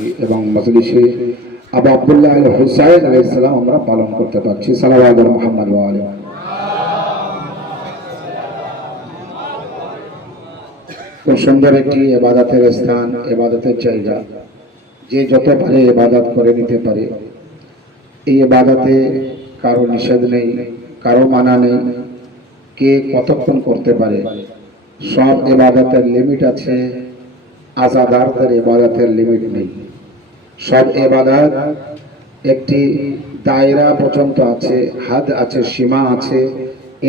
এবং মজলিসে আবু আব্দুল্লাহ আল হুসাইন আলাইহিস সালাম আমরা পালন করতে পারছি। সালাওয়াত আলা মুহাম্মদ ওয়া আলিহি। খুব সুন্দর একটি ইবাদতের স্থান, ইবাদতের জায়গা। যে যত পারে ইবাদত করে নিতে পারে। এই ইবাদতে কারো নিষেধ নেই, কারো মানা নেই, কে কতক্ষণ করতে পারে। সব ইবাদতের লিমিট আছে, আযাদারদের ইবাদতের লিমিট নেই। সব ইবাদত একটি দায়রা পর্যন্ত আছে, হাদ আছে, সীমা আছে,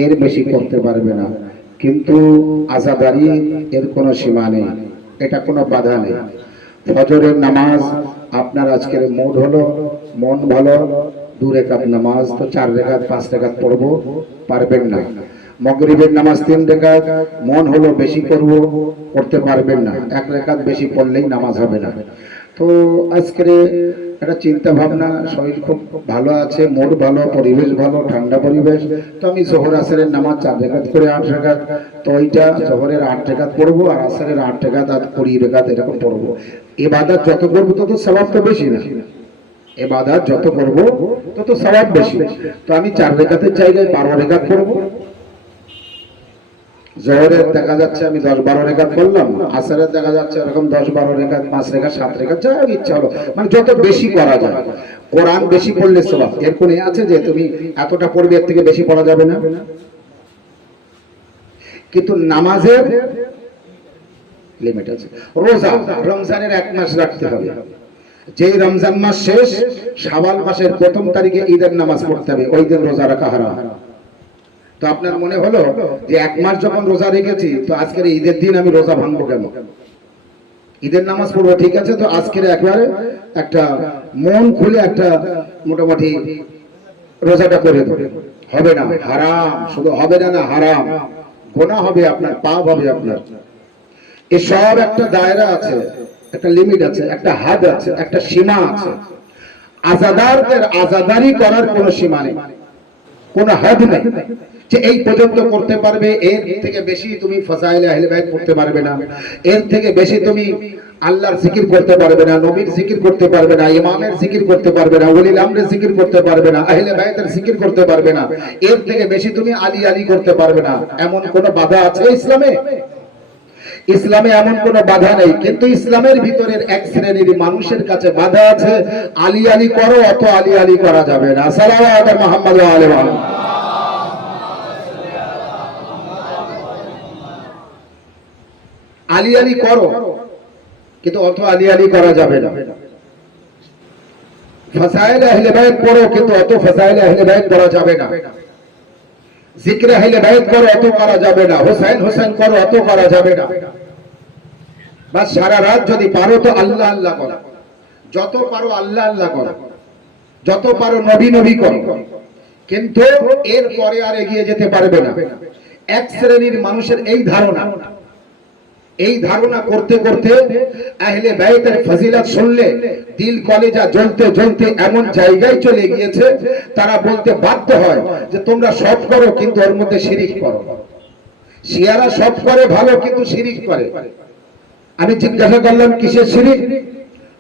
এর বেশি করতে পারবে না। কিন্তু আযাদারি এর কোনো সীমা নেই, এটা কোনো বাধা নেই। ফজরের নামাজ আপনার আজকের মুড হলো, মন ভালো, 2 রাকাত নামাজ তো 4 রাকাত 5 রাকাত পড়বো, পারবেন না। মাগরিবের নামাজ 3 রাকাত, মন হলো বেশি করব, করতে পারবেন না। 1 রাকাত বেশি পড়লেই নামাজ হবে না। তো আজকের একটা চিন্তা ভাবনা, শরীর খুব ভালো আছে, মুড ভালো, পরিবেশ ভালো, ঠান্ডা পরিবেশ, তো আমি জোহর আসরের নামাজ 4 রাকাত করে 8 রাকাত, তো ওইটা জোহরের 8 রাকাত পড়বো আর আসরের 8 রাকাত আর 20 রাকাত এরকম পড়বো। ইবাদত যত করবো তত সওয়াব তো বেশি না, ইবাদত যত করবো তত সওয়াব বেশি। তো আমি 4 রাকাতের জায়গায় 12 রাকাত পড়বো। জোহরের দেখা যাচ্ছে আমি 10-12 রাকাত পড়লাম, আসরের দেখা যাচ্ছে এরকম 10-12 রাকাত, 5 রাকাত, 7 রাকাত, যা ইচ্ছা হলো, মানে যত বেশি করা যায়। কোরআন বেশি পড়লে সওয়াব, এর কোন আছে যে তুমি এতটা পড়বে এর থেকে বেশি পড়া যাবে না? কিন্তু নামাজের লিমিট আছে। রোজা রমজানের 1 মাস রাখতে হবে। যেই রমজান মাস শেষ, শাওয়াল মাসের 1ম তারিখে ঈদের নামাজ পড়তে হবে, ওই দিন রোজা রাখা হারাম। তো আপনার মনে হলো যে 1 মাস যখন রোজা রেখেছি, তো আজকের ঈদের দিন আমি রোজা ভাঙবো কেন? ঈদের নামাজ পড়বো, ঠিক আছে, তো আজকের একবারে একটা মন খুলে একটা মোটামুটি রোজাটা করে দেবে, হবে না, হারাম। শুধু হবে না, হারাম, গুনাহ হবে আপনার, পাপ হবে আপনার। এসব একটা দায়রা আছে, একটা লিমিট আছে, একটা হাদ আছে, একটা সীমা আছে। আযাদারদের আযাদারি করার কোনো সীমা নেই, কোনো হাদ নেই যে এই পর্যন্ত করতে পারবে, এর থেকে বেশি তুমি ফাযাইলে আহলে বাইত করতে পারবে না, এর থেকে বেশি তুমি আল্লাহর জিকির করতে পারবে না, নবীর জিকির করতে পারবে না, ইমামের জিকির করতে পারবে না, ওলিল আমরের জিকির করতে পারবে না, আহলে বাইতের জিকির করতে পারবে না, এর থেকে বেশি তুমি আলী আলী করতে পারবে না। এমন কোন বাধা আছে ইসলামে? ইসলামে এমন কোন বাধা নেই। কিন্তু ইসলামের ভিতরের এক শ্রেণীর মানুষের কাছে বাধা আছে, আলী আলী করো, অত আলী আলী করা যাবে না। সাল্লাল্লাহু আলা মুহাম্মদ ওয়া আলিহি ওয়া সাল্লাম। আলী আলী করো, কিন্তু অত আলী আলী করা যাবে না। ফাযাইল আহলে বাইত পড়ো, কিন্তু অত ফাযাইল আহলে বাইত করা যাবে না। জিকির আহলে বাইত করো, অত করা যাবে না। হুসাইন হুসাইন করো, অত করা যাবে না। বাস সারা রাত যদি পারো তো আল্লাহ আল্লাহ করো, যত পারো আল্লাহ আল্লাহ করো, যত পারো নবী নবী করো, কিন্তু এর পরে আর এগিয়ে যেতে পারবে না। এক শ্রেণীর মানুষের এই ধারণা করতে করতে আহলে বাইতের ফজিলত শুনলে দিল কলেজা জ্বলতে জ্বলতে এমন জায়গায় চলে গিয়েছে, তারা বলতে বাধ্য হয় যে তোমরা সব করো কিন্তু ওর মধ্যে শিরিক করো। শিয়ারা সব করে ভালো, কিন্তু শিরিক করে। আমি জিজ্ঞাসা করলাম কিসের শিরিক?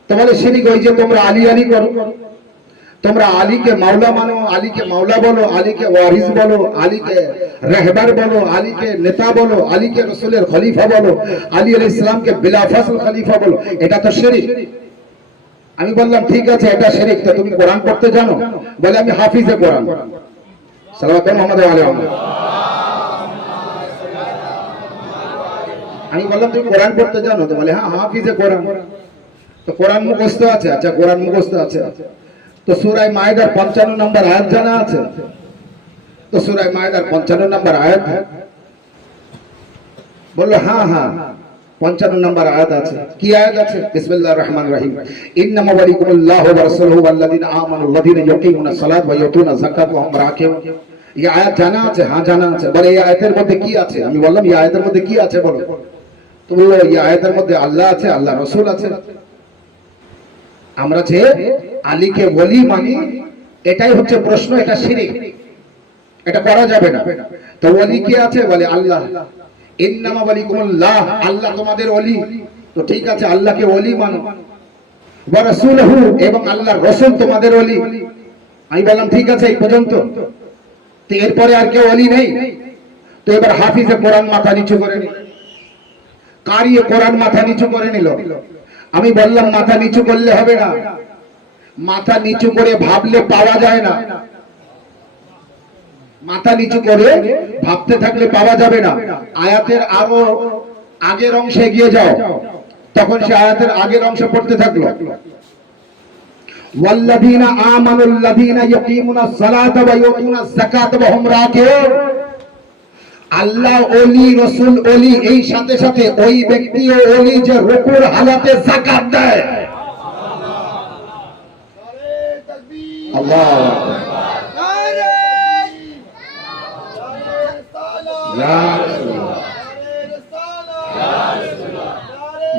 তো বলে শিরিক ওই যে তোমরা আলী আলী করো, তোমরা আলীকে মাওলা মানো, আলীকে মাওলা বলো, আলীকে ওয়ারিস বলো, আলীকে রাহবার বলো, আলীকে নেতা বলো, আলীকে রাসূলের খলিফা বলো, আলী আলাইহিস সালামকে বিলা ফাসল খলিফা বলো, এটা তো শিরিক। আমি বললাম ঠিক আছে, এটা শিরিক, তো তুমি কোরআন পড়তে জানো? বলে আমি হাফিজে কোরআন। সাল্লাল্লাহু মুহাম্মদ ওয়া আলিহি। আমি বললাম তুমি কোরআন পড়তে জানো? তো বলে হ্যাঁ, হাফিজে কোরআন। তো কোরআন মুখস্থ আছে? আচ্ছা, কোরআন মুখস্থ আছে। তো সূরা মায়েদার 55 নম্বর আয়াত জানা আছে? তো সূরা মায়েদার 55 নম্বর আয়াত বলল হ্যাঁ হ্যাঁ 55 নম্বর আয়াত আছে। কি আয়াত আছে? বিসমিল্লাহির রহমানির রহিম, ইন্নামা ওয়ালিকুমুল্লাহু ওয়া রাসূলুহু ওয়াল্লাযিনা আমানু আল্লাযিনা ইউকিমুনাস সালাত ওয়া ইউতুনাজ যাকাত ওয়া হুম রাকিউন। এই আয়াত জানা আছে? হ্যাঁ জানা আছে। বলে এই আয়াতের মধ্যে কি আছে? আমি বললাম এই আয়াতের মধ্যে কি আছে বলো। তো বলল এই আয়াতের মধ্যে আল্লাহ আছে, আল্লাহ রাসূল আছে। আমরা যে আলীকে ওলি মানি, এটাই হচ্ছে প্রশ্ন, এটা শিরিক, এটা করা যাবে না। তো ওলি কি আছে? বলে আল্লাহ। ইন্নামা ওয়ালিকুমুল্লাহ, আল্লাহ তোমাদের ওলি। তো ঠিক আছে, আল্লাহকে ওলি মানো। ওয়া রাসূলুহু, এবং আল্লাহর রাসূল তোমাদের ওলি। আমি বললাম ঠিক আছে এই পর্যন্ত, তো এরপরে আর কেউ ওলি নেই? তো এবার হাফিজে কোরআন মাথা নিচু করে নিল, কারিয়ে কোরআন মাথা নিচু করে নিল। আমি বললাম মাথা নিচু করলে হবে না, মাথা নিচু করে ভাবলে পাওয়া যায় না, মাথা নিচু করে ভাবতে থাকলে পাওয়া যাবে না। আয়াতের আরো আগের অংশে এগিয়ে যাও, তখন সে আয়াতের আগের অংশ পড়তে থাকলো, ওয়াল্লাযীনা আমানুল্লাযীনা ইয়াকিমুনাস সালাতা ওয়া ইউতুনাজ যাকাতা ওয়া হুম রাকিউন। আল্লাহ ওলি, রাসূল ওলি, এই সাথে সাথে ওই ব্যক্তিও ওলি যে রুকুর হালাতে যাকাত দেয়। আল্লাহু আকবার।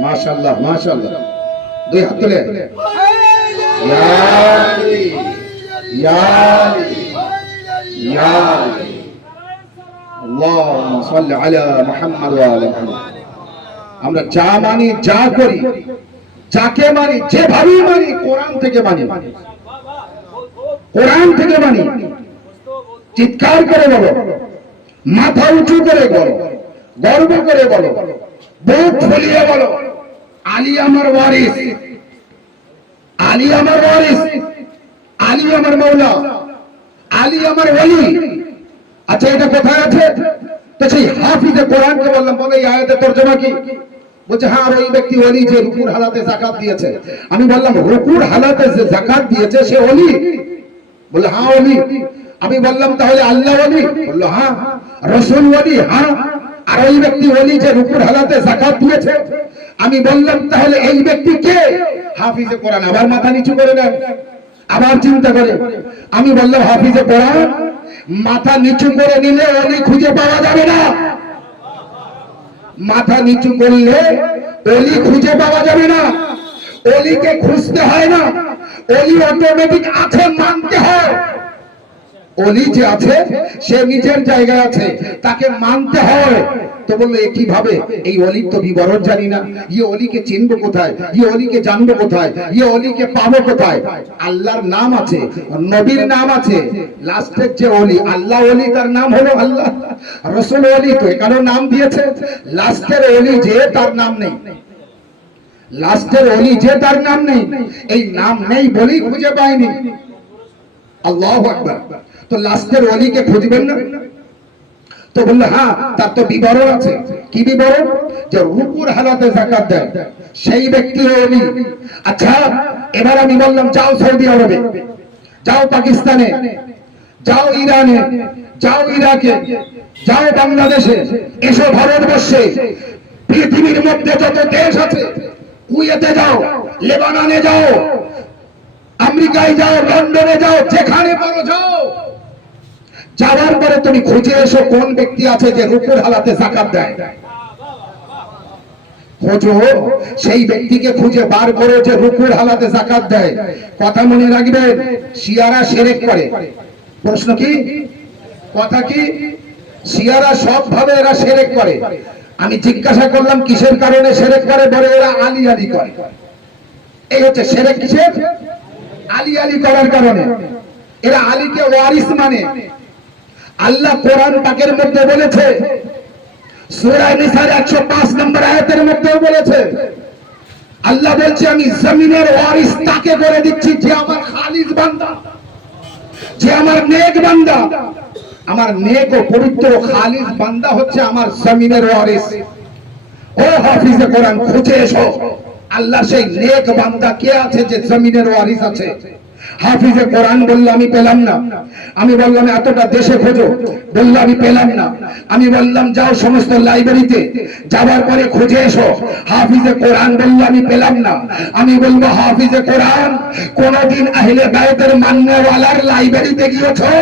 মাশাআল্লাহ মাশাআল্লাহ, দুই হাত তুলে আল্লাহুম্মা সাল্লি আলা মুহাম্মাদ ওয়া আলা মুহাম্মাদ। আমরা যা মানি, যা করি, যাকে মানি, যেভাবেই মানি, কোরআন থেকে মানি, কোরআন থেকে মানি। চিৎকার করে বলো, মাথা উঁচু করে বলো, গর্ব করে বলো, বুক ফুলিয়ে বলো, আলী আমার ওয়ারিস, আলী আমার ওয়ারিস, আলী আমার মাওলা, আলী আমার ওলি। আচ্ছা এটা কোথায় আছে? তো সেই হাফিজে কোরআনকে বললাম, বলে এই আয়াতের তরজমা কি? বলছে হ্যাঁ, আর ওই ব্যক্তি ওলি যে রুকুর হালাতে যাকাত দিয়েছে। আমি বললাম রুকুর হালাতে যে যাকাত দিয়েছে সে ওলি? বলে হ্যাঁ ওলি। আমি বললাম তাহলে আল্লাহ ওলি? বলল হ্যাঁ। রাসূল ওলি? হ্যাঁ। আর ওই ব্যক্তি ওলি যে রুকুর হালাতে যাকাত দিয়েছে? আমি বললাম তাহলে এই ব্যক্তি কে? হাফিজে কোরআন। আবার মাথা নিচু করে নেন, আবার চিন্তা করে। আমি বললাম হাফিজে কোরআন মাথা নিচু করে নিলে ওলি খুঁজে পাওয়া যাবে না, মাথা নিচু করলে ওলি খুঁজে পাওয়া যাবে না। ওলিকে খুঁজতে হয় না, ওলি অটোমেটিক আছে, মানতে হয়। ওলি যে আছে সে নিজের জায়গায় আছে, তাকে মানতে হয়। তো বললো কিভাবে? এই ওলির তো বিবরণ জানি না, ইয়ে ওলিকে চিনবো কোথায়, ইয়ে ওলিকে জানবো কোথায়, ইয়ে ওলিকে পাবো কোথায়? আল্লাহর নাম আছে, নবীর নাম আছে, লাস্টের যে ওলি আল্লাহ ওলি, তার নাম হলো আল্লাহ। রাসূল ওলি তো এখানে নাম দিয়েছে, লাস্টের ওলি যে তার নাম নেই, লাস্টের ওলি যে তার নাম নেই, এই নাম নেই বলেই খুঁজে পায়নি। আল্লাহু আকবার। তো লাস্টের ওলিকে খুঁজবেন না? তো বললো হ্যাঁ, তার তো বিবরণ আছে। কি বিবরণ? যে রুকুর হালাতে যাকাত দেয় সেই ব্যক্তি ওলি। আচ্ছা এবার আমি বললাম যাও সৌদি আরবে, যাও পাকিস্তানে, যাও ইরানে, যাও ইরাকে, যাও বাংলাদেশে, এসো ভারতবর্ষে, পৃথিবীর মধ্যে যত দেশ আছে, কুয়েতে যাও, লেবাননে যাও, আমেরিকায় যাও, লন্ডনে যাও, যেখানে পারো যাও। যাওয়ার পরে তুমি খুঁজে এসো কোন ব্যক্তি আছে যে রুকুর হালাতে যাকাত দেয়। খোঁজো, সেই ব্যক্তিকে খুঁজে বার করো যে রুকুর হালাতে যাকাত দেয়। কথা মনে রাখবেন, শিয়ারা শিরক করে। প্রশ্ন কি? কথা কি? শিয়ারা সব ভাবে এরা শিরক করে। আমি জিজ্ঞাসা করলাম কিসের কারণে শিরক করে? বলে এরা আলী আলী করে। এই হচ্ছে শিরক। কিসের? আলী আলী করার কারণে। এরা আলীকে ওয়ারিস মানে। আল্লাহ কোরআন পাকের মধ্যে বলেছে, সূরা নিসার 105 নম্বর আয়াতের মধ্যে বলেছে, আল্লাহ বলছে আমি জমিনের ওয়ারিস তাকে করে দিচ্ছি যে আমার খালিস বান্দা, যে আমার নেক বান্দা। আমার নেক ও পবিত্র খালিস বান্দা হচ্ছে আমার জমিনের ওয়ারিস। ও হাফিজে কোরআন, খুঁজে এসো আল্লাহ সেই নেক বান্দা কে আছে যে জমিনের ওয়ারিস আছে। হাফিজে কোরআন বললো আমি পেলাম না। আমি বললাম এতটা দেশে খোঁজো, বললো আমি পেলাম না। আমি বললাম যাও সমস্ত লাইব্রেরিতে, যাওয়ার পরে খুঁজে এসো। হাফিজে কোরআন বললো আমি পেলাম না। আমি বলবো হাফিজে কোরআন কোনদিন আহলে বাইতের মাননেওয়ালার লাইব্রেরিতে গিয়েছো?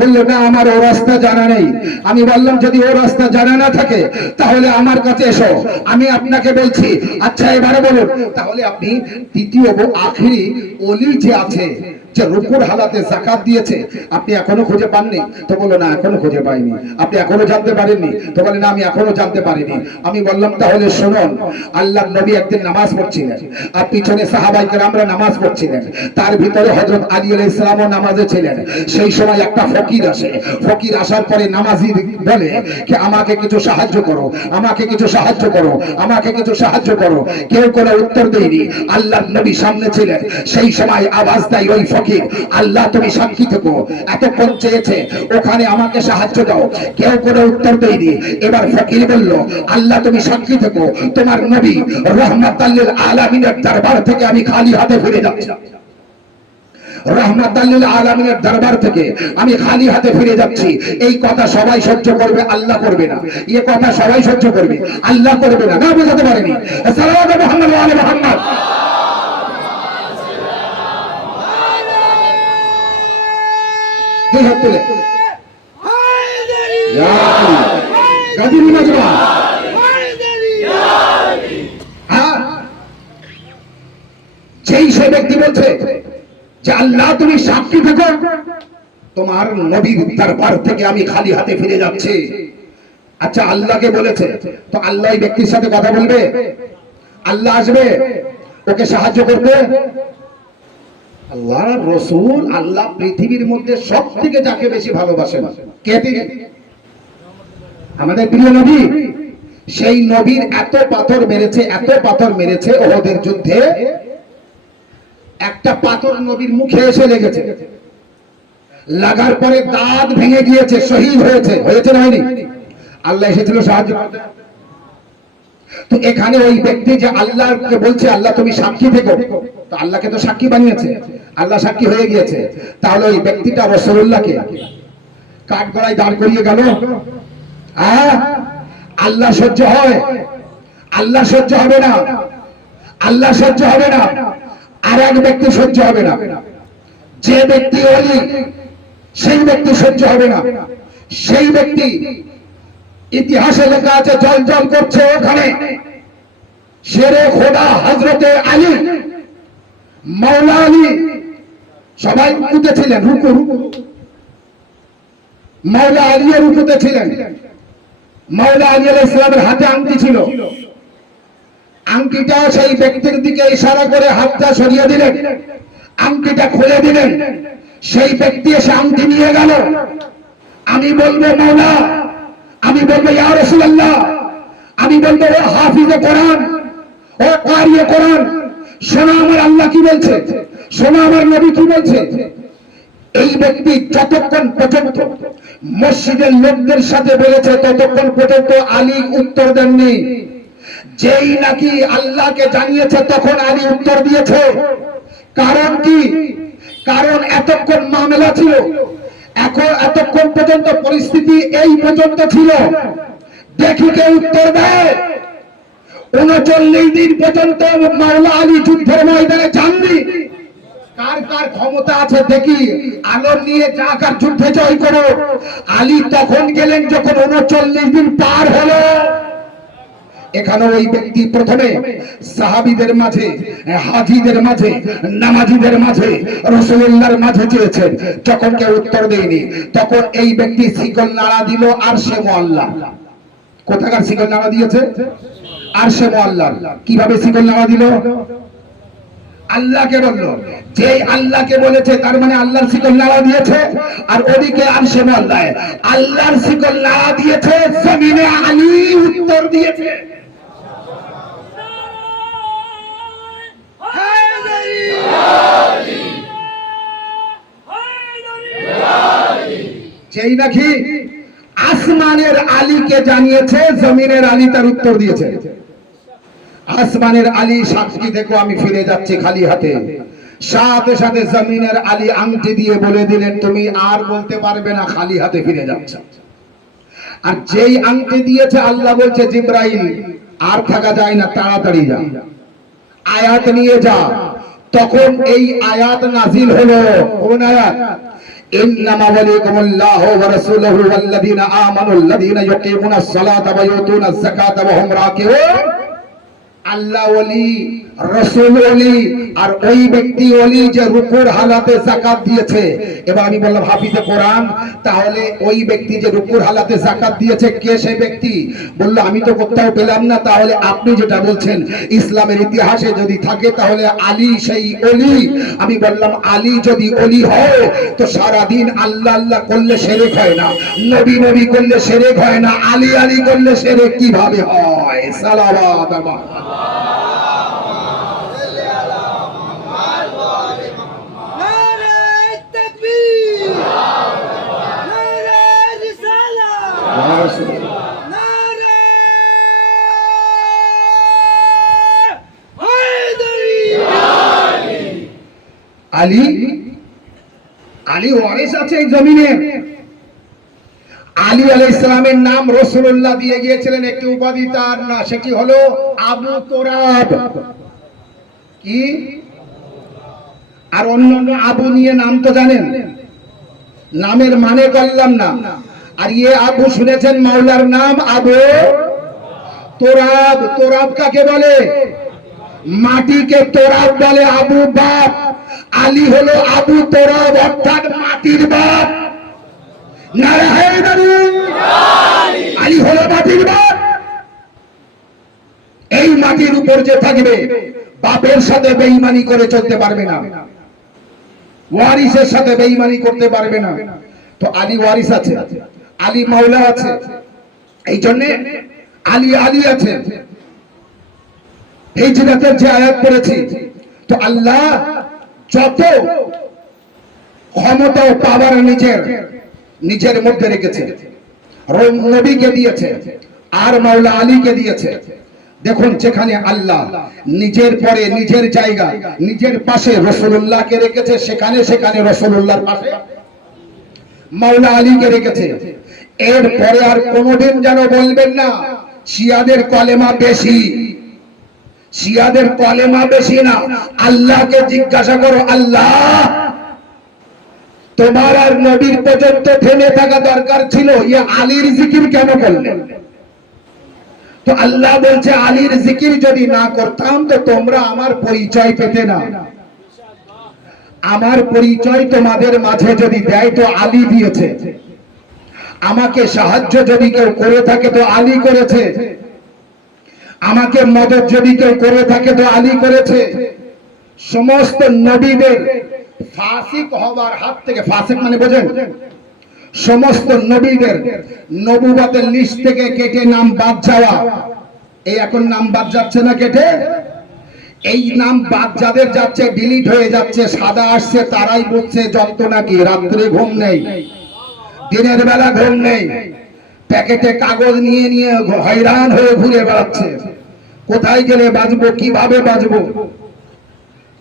বললো না, আমার ও রাস্তা জানা নেই। আমি বললাম যদি ও রাস্তা জানা না থাকে তাহলে আমার কাছে এসো, আমি আপনাকে বলছি। আচ্ছা এবারে বলুন তাহলে আপনি তৃতীয় ও আখেরি ওলি যে আছে, যে রুকুর হালাতে যাকাত দিয়েছে, আপনি এখনো খুঁজে পাননি? তো বললো না, এখনো খুঁজে পাইনি। আপনি এখনো জানতে পারেননি? তো বলে না, আমি এখনো জানতে পারিনি। আমি বললাম তাহলে শুনুন, আল্লাহর নবী একদিন নামাজ পড়ছিলেন, আর পিছনে সাহাবায়ে কেরামরা নামাজ পড়ছিলেন, তার ভিতরে হযরত আলী আলাইহিস সালামও নামাজে ছিলেন। সেই সময় একটা ফকির আসে, ফকির আসার পরে নামাজি বলে যে আমাকে কিছু সাহায্য করো, আমাকে কিছু সাহায্য করো, আমাকে কিছু সাহায্য করো। কেউ কোনো উত্তর দেয়নি। আল্লাহর নবী সামনে ছিলেন, সেই সময় আওয়াজ দেয় ওই ফকির, আল্লাহ তুমি সাক্ষী থেকো, এতক্ষণ চেয়েছে ওখানে আমাকে সাহায্য দাও। কেউ কোনো উত্তর দেয়নি। এবার ফকির বলল, আল্লাহ তুমি সাক্ষী থেকো, তোমার নবী রাহমাতাল লিল আলামিনের দরবার থেকে আমি খালি হাতে ফিরে যাচ্ছি। রাহমাতাল লিল আলামিনের দরবার থেকে আমি খালি হাতে ফিরে যাচ্ছি। এই কথা সবাই সহ্য করবে, আল্লাহ করবে না। এই কথা সবাই সহ্য করবে, আল্লাহ করবে না। না বোঝাতে পারেনি? সাল্লাল্লাহু মুহাম্মদ ওয়া আলি মুহাম্মদ। দুই হাত তুলে গাজীপুর মাজমা। যেই সে ব্যক্তি বলছে যে আল্লাহ তুমি সাক্ষী থাকো, তোমার নবীর দরবার থেকে আমি খালি হাতে ফিরে যাচ্ছি। আচ্ছা, আল্লাহকে বলেছে, তো আল্লাহ এই ব্যক্তির সাথে কথা বলবে? আল্লাহ আসবে ওকে সাহায্য করবে? আল্লাহ রাসূল, আল্লাহ পৃথিবীর মধ্যে সবথেকে যাকে বেশি ভালোবাসেন কে? তিনি আমাদের প্রিয় নবী। সেই নবীর এত পাথর মেরেছে, এত পাথর মেরেছে ওহদের যুদ্ধে, একটা পাথর নবীর মুখে এসে লেগেছে, লাগার পরে দাঁত ভেঙে গিয়েছে, শহীদ হয়েছে। হয়েছে না হয়নি? আল্লাহ এসেছিল সাহায্য করতে। তো এখানে ওই ব্যক্তি যে আল্লাহকে বলছে আল্লাহ তুমি সাক্ষী থেকো, তো আল্লাহকে তো সাক্ষী বানিয়েছে, আল্লাহ সাক্ষী হয়ে গিয়েছে। তাহলে ওই ব্যক্তিটা রাসূলুল্লাহকে কাঠগড়ায় দাঁড় করিয়ে গেল। আল্লাহ সহ্য হয়? আল্লাহ সহ্য হবে না, আল্লাহ সহ্য হবে না। আর এক ব্যক্তি সহ্য হবে না, যে ব্যক্তি ওলি সেই ব্যক্তি সহ্য হবে না। সেই ব্যক্তি ইতিহাসে লেখা আছে, জল জল করছে ওখানে শেরে খোদা হযরতে আলী, মাওলা আলী, সবাই রুকুতে ছিলেন। রুকু মাওলা আলী রুকুতে ছিলেন। মাওলা আলী আলাইহিস সালামের হাতে আংটি ছিল। আংটিটা সেই ব্যক্তির দিকে ইশারা করে হাতটা সরিয়ে দিলেন, আংটিটা খুলে দিলেন। সেই ব্যক্তি এসে আংটি নিয়ে গেল। আমি বলবো মাওলা, আমি বলবো ইয়া রাসূলুল্লাহ, আমি বলবো ও হাফিজে কোরআন, ও কারিয়ে কোরআন, শোনো আমার আল্লাহ কি বলছে, শোনো আমার নবী কি বলছে। এই ব্যক্তি যতক্ষণ পর্যন্ত মসজিদের লোকদের সাথে বলেছে ততক্ষণ পর্যন্ত আলী উত্তর দেননি। যেই নাকি আল্লাহকে জানিয়েছে তখন আলী উত্তর দিয়েছে। কারণ কি? কারণ এতক্ষণ মামলা ছিল, এখন এতক্ষণ পর্যন্ত পরিস্থিতি এই পর্যন্ত ছিল, দেখি কে উত্তর দেয়। 39 দিন পর্যন্ত মাওলা আলী যুদ্ধের ময়দানে যাননি। কার কার ক্ষমতা আছে দেখি, আলম নিয়ে যাক আর যুদ্ধে জয় করো। আলী তখন গেলেন যখন 39 দিন পার হলো। এখানে ওই ব্যক্তি প্রথমে সাহাবীদের মাঝে, হাজীদের মাঝে, নামাজীদের মাঝে, রাসূলুল্লাহর মাঝে চেয়েছেন। যখন কেউ উত্তর দেয়নি তখন এই ব্যক্তি শিকল নাড়া দিল আরশে মুআল্লা। কোথাকার শিকল নাড়া দিয়েছে? আরশে মুআল্লা। কিভাবে শিকল নাড়া দিল? আল্লাহকে বলল, যে আল্লাহকে বলেছে তার মানে আল্লাহর শিকল নাড়া দিয়েছে। আর ওদিকে আরশে মুআল্লা, আল্লাহর শিকল নাড়া দিয়েছে, জমিনে আলী উত্তর দিয়েছে। যেই নাকি আসমানের আলীকে জানিয়েছে, জমিনের আলী তার উত্তর দিয়েছে। আসমানের আলী সাক্ষী দেখো আমি ফিরে যাচ্ছি খালি হাতে। সাথে সাথে জমিনের আলী আংটি দিয়ে বলে দিলেন তুমি আর বলতে পারবে না, খালি হাতে ফিরে যাচ্ছ। আর যেই আংটি দিয়েছে আল্লাহ বলছে জিবরাইল আর থাকা যায় না, তাড়াতাড়ি যা, আয়াত নিয়ে যা। তখন এই আয়াত নাজিল হলো। কোন আয়াত? ইন্নামা ওয়ালিকুমুল্লাহু ওয়া রাসূলুহু ওয়াল্লাযীনা আমানুল্লাযীনা ইউকিমুনাস সালাতা ওয়া ইউতুনাজ যাকাতা ওয়া হুম রাকিউন। আল্লাহ ওলি, রসুল ওলি, আর ওই ব্যক্তি ওলি যে রুকুর হালাতে যাকাত দিয়েছে। এবার আমি বললাম হাফিজে কোরআন, তাহলে ওই ব্যক্তি যে রুকুর হালাতে যাকাত দিয়েছে কে সেই ব্যক্তি? বললো আমি তো কোথাও পেলাম না। তাহলে আপনি যেটা বলছেন ইসলামের ইতিহাসে যদি থাকে তাহলে আলী সেই ওলি। আমি বললাম আলী যদি ওলি হয় তো সারাদিন আল্লাহ আল্লাহ করলে শিরক হয় না, নবী নবী করলে শিরক হয় না, আলী আলী করলে শিরক কিভাবে হয়? সালাওয়াত আল্লাহ। আলী আলী ওয়ারিস আছে এই জমিনে। আলী আলাইহিস সালামের নাম রাসূলুল্লাহ দিয়ে গিয়েছিলেন একটি উপাধি, তার না সেটি হলো আবু তুরাব। কি? আর অন্যান্য আবু নিয়ে নাম তো জানেন, নামের মানে করলাম না। আর ইয়ে আবু শুনেছেন মাওলার নাম আবু তোরাব। তোরাব কাকে বলে? মাটিকে তোরাব বলে। আবু বাপ, আলী হলো আবু তোরাব অর্থাৎ মাটির বাপ। আলী হলো মাটির বাপ। এই মাটির উপর যে থাকবে বাপের সাথে বেঈমানি করে চলতে পারবে না, ওয়ারিসের সাথে বেঈমানি করতে পারবে না। তো আলী ওয়ারিস আছে, আলী মাওলা আছে, এই জন্য আলী আলী আছে। এই জিনাতের যে আয়াত পড়েছি, তো আল্লাহ যত ক্ষমতা ও পাওয়ার নিজের মধ্যে রেখেছে, নবীকে দিয়েছে আর মাওলা আলীকে দিয়েছে। দেখুন যেখানে আল্লাহ নিজের পরে নিজের জায়গা নিজের পাশে রাসূলুল্লাহকে রেখেছে, সেখানে সেখানে রাসূলুল্লাহর পাশে মাওলা আলীকে রেখেছে। এরপরে আর কোনোদিন যেন বলবেন না শিয়াদের কলেমা বেশি, শিয়াদের কলেমা বেশি না। আল্লাহকে জিজ্ঞাসা করো, আল্লাহ তোমার আর নবীর পর্যন্ত থেমে থাকা দরকার ছিল, ইয়ে আলীর জিকির কেন করলেন? তো আল্লাহ বলছে আলীর জিকির যদি না করতাম তো তোমরা আমার পরিচয় পেতে না। আমার পরিচয় তোমাদের মাঝে যদি দেয় তো আলী দিয়েছে। আমাকে সাহায্য যদি কেউ করে থাকে তো আলী করেছে। আমাকে মদত যদি কেউ করে থাকে তো আলী করেছে। সমস্ত নবীদের ফাসিক হওয়ার হাত থেকে, ফাসিক মানে বোঝেন, সমস্ত নবীদের নবুয়তের লিস্ট থেকে কেটে নাম বাদ যাওয়া। এই এখন নাম বাদ যাচ্ছে না কেটে, এই নাম বাদ যাদের যাচ্ছে ডিলিট হয়ে যাচ্ছে, সাদা আসছে, তারাই বুঝছে যন্ত্রণা কি। রাত্রে ঘুম নেই, দিনের বেলা ঘুম নেই, প্যাকেটে কাগজ নিয়ে নিয়ে হয়রান হয়ে ঘুরে বেড়াচ্ছে। কোথায় গেলে বাঁচবো, কিভাবে বাঁচবো,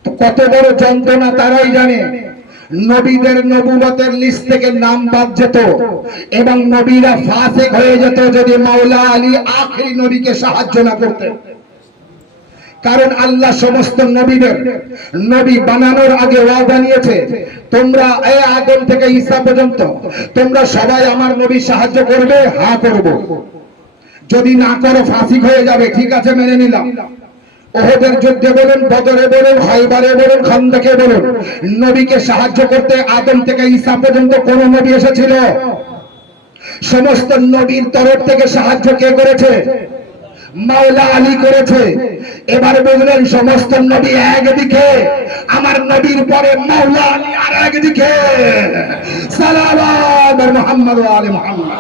তো কত বড় যন্ত্রণা তারাই জানে। নবীদের নবুয়তের লিস্ট থেকে নাম বাদ যেত এবং নবীরা ফাসিক হয়ে যেত যদি মাওলা আলী আখেরি নবীকে সাহায্য না করতেন। কারণ আল্লাহ সমস্ত নবীদের নবী বানানোর আগে ওয়াদা নিয়েছে, তোমরা এই আদম থেকে ঈসা পর্যন্ত তোমরা সবাই আমার নবী সাহায্য করবে। হ্যাঁ করব। যদি না করো ফাসিক হয়ে যাবে। ঠিক আছে, মেনে নিলাম। ওহদের যুদ্ধে বলুন, বদরে বলুন, হাইবারে বলুন, খান্দকে বলুন, নবীকে সাহায্য করতে আদম থেকে ঈসা পর্যন্ত কোন নবী এসেছিল? সমস্ত নবীর তরফ থেকে সাহায্য কে করেছে? মাওলা আলী করেছে। এবার বললেন সমস্ত নবী একদিকে, আমার নবীর পরে মাওলা আলী আর একদিকে। সালাওয়াত মুহাম্মদ ওয়া আলি মুহাম্মদ।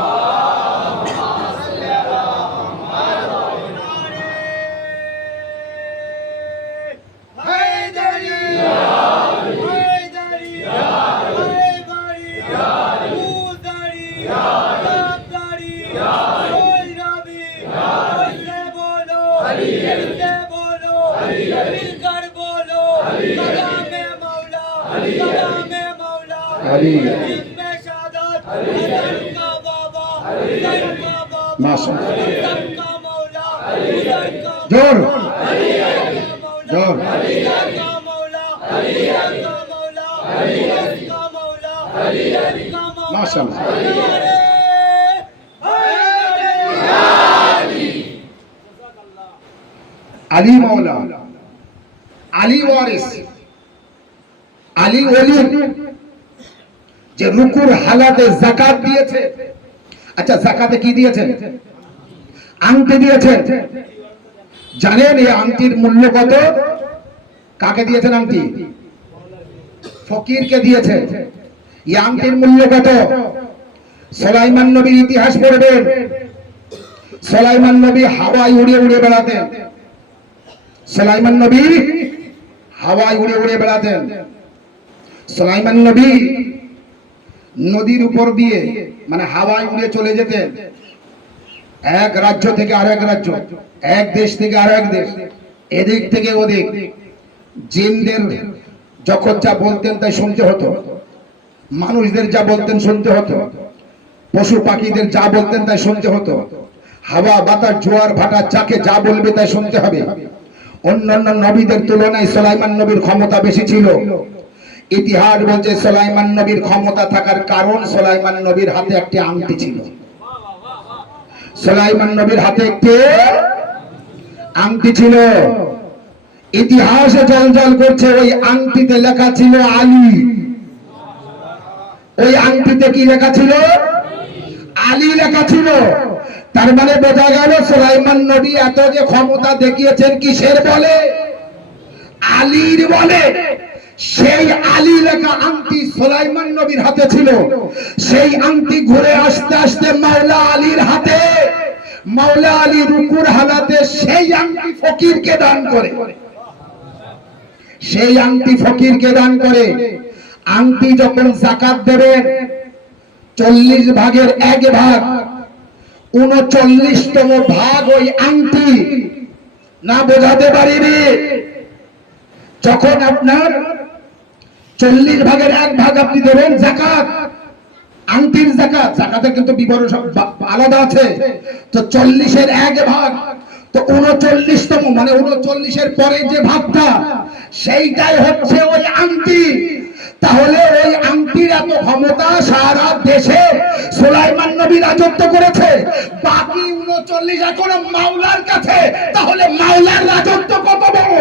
जोर जोर माशाअल्लाह। আলী মাওলা, আলী ওয়ারিস, আলী ওলি, যে রুকুর হালাতে যাকাত দিয়েছে। আচ্ছা, যাকাতে কি দিয়েছেন? আংটি দিয়েছেন। জানেন এই আংটির মূল্য কত? কাকে দিয়েছেন আংটি? ফকিরকে দিয়েছেন। এই আংটির মূল্য কত? সুলাইমান নবীর ইতিহাস পড়বেন। সুলাইমান নবী হাওয়ায় উড়ে উড়ে বেড়াতেন। সুলাইমান নবী হাওয়ায় উড়ে উড়ে বেড়াতেন। সুলাইমান নবী নদীর উপর দিয়ে মানে হাওয়ায় উড়ে চলে যেতেন, এক রাজ্য থেকে আরেক রাজ্য, এক দেশ থেকে আরেক দেশ, এদিক থেকে ওদিক। জিনদের যখন যা বলতেন তাই শুনতে হতো, মানুষদের যা বলতেন শুনতে হতো, পশু পাখিদের যা বলতেন তাই শুনতে হতো, হাওয়া বাতাস জোয়ার ভাটা যাকে যা বলবে তাই শুনতে হবে। অন্যান্য নবীদের তুলনায় সুলাইমান নবীর ক্ষমতা বেশি ছিল। ইতিহাস বলছে সুলাইমান নবীর ক্ষমতা থাকার কারণ সুলাইমান নবীর হাতে একটি আংটি ছিল। সুলাইমান নবীর হাতে একটি আংটি ছিল। ইতিহাসে জলজল করছে, ওই আংটিতে লেখা ছিল আলী। ওই আংটিতে কি লেখা ছিল? আলী লেখা ছিল। তার মানে বোঝা গেল সুলাইমান নবী এত যে ক্ষমতা দেখিয়েছেন কিসের বলে? আলীর বলে। সেই আলী লেখা আংটি সুলাইমান নবীর হাতে ছিল। সেই আংটি ঘুরে আসতে আসতে মাওলা আলীর হাতে। মাওলা আলী রুকুর হালাতে সেই আংটি ফকিরকে দান করে। সেই আংটি ফকিরকে দান করে। আংটি যখন যাকাত দেবেন 40 ভাগের 1 ভাগ, 39তম ভাগ ওই আংটি। না বোঝাতে পারিনি? যখন আপনার 40 ভাগের 1 ভাগ আপনি দেবেন যাকাত, আংটির যাকাত, যাকাতের কিন্তু বিবরণ সব আলাদা আছে। তো 40-এর 1 ভাগ, তো 39তম মানে 39-এর পরে যে ভাগটা, সেইটাই হচ্ছে ওই আংটি। তাহলে ওই আংটির এত ক্ষমতা, সারা দেশে সুলাইমান নবী রাজত্ব করেছে, বাকি 39 এখনো মাওলার কাছে। তাহলে মাওলার রাজত্ব কত বড়!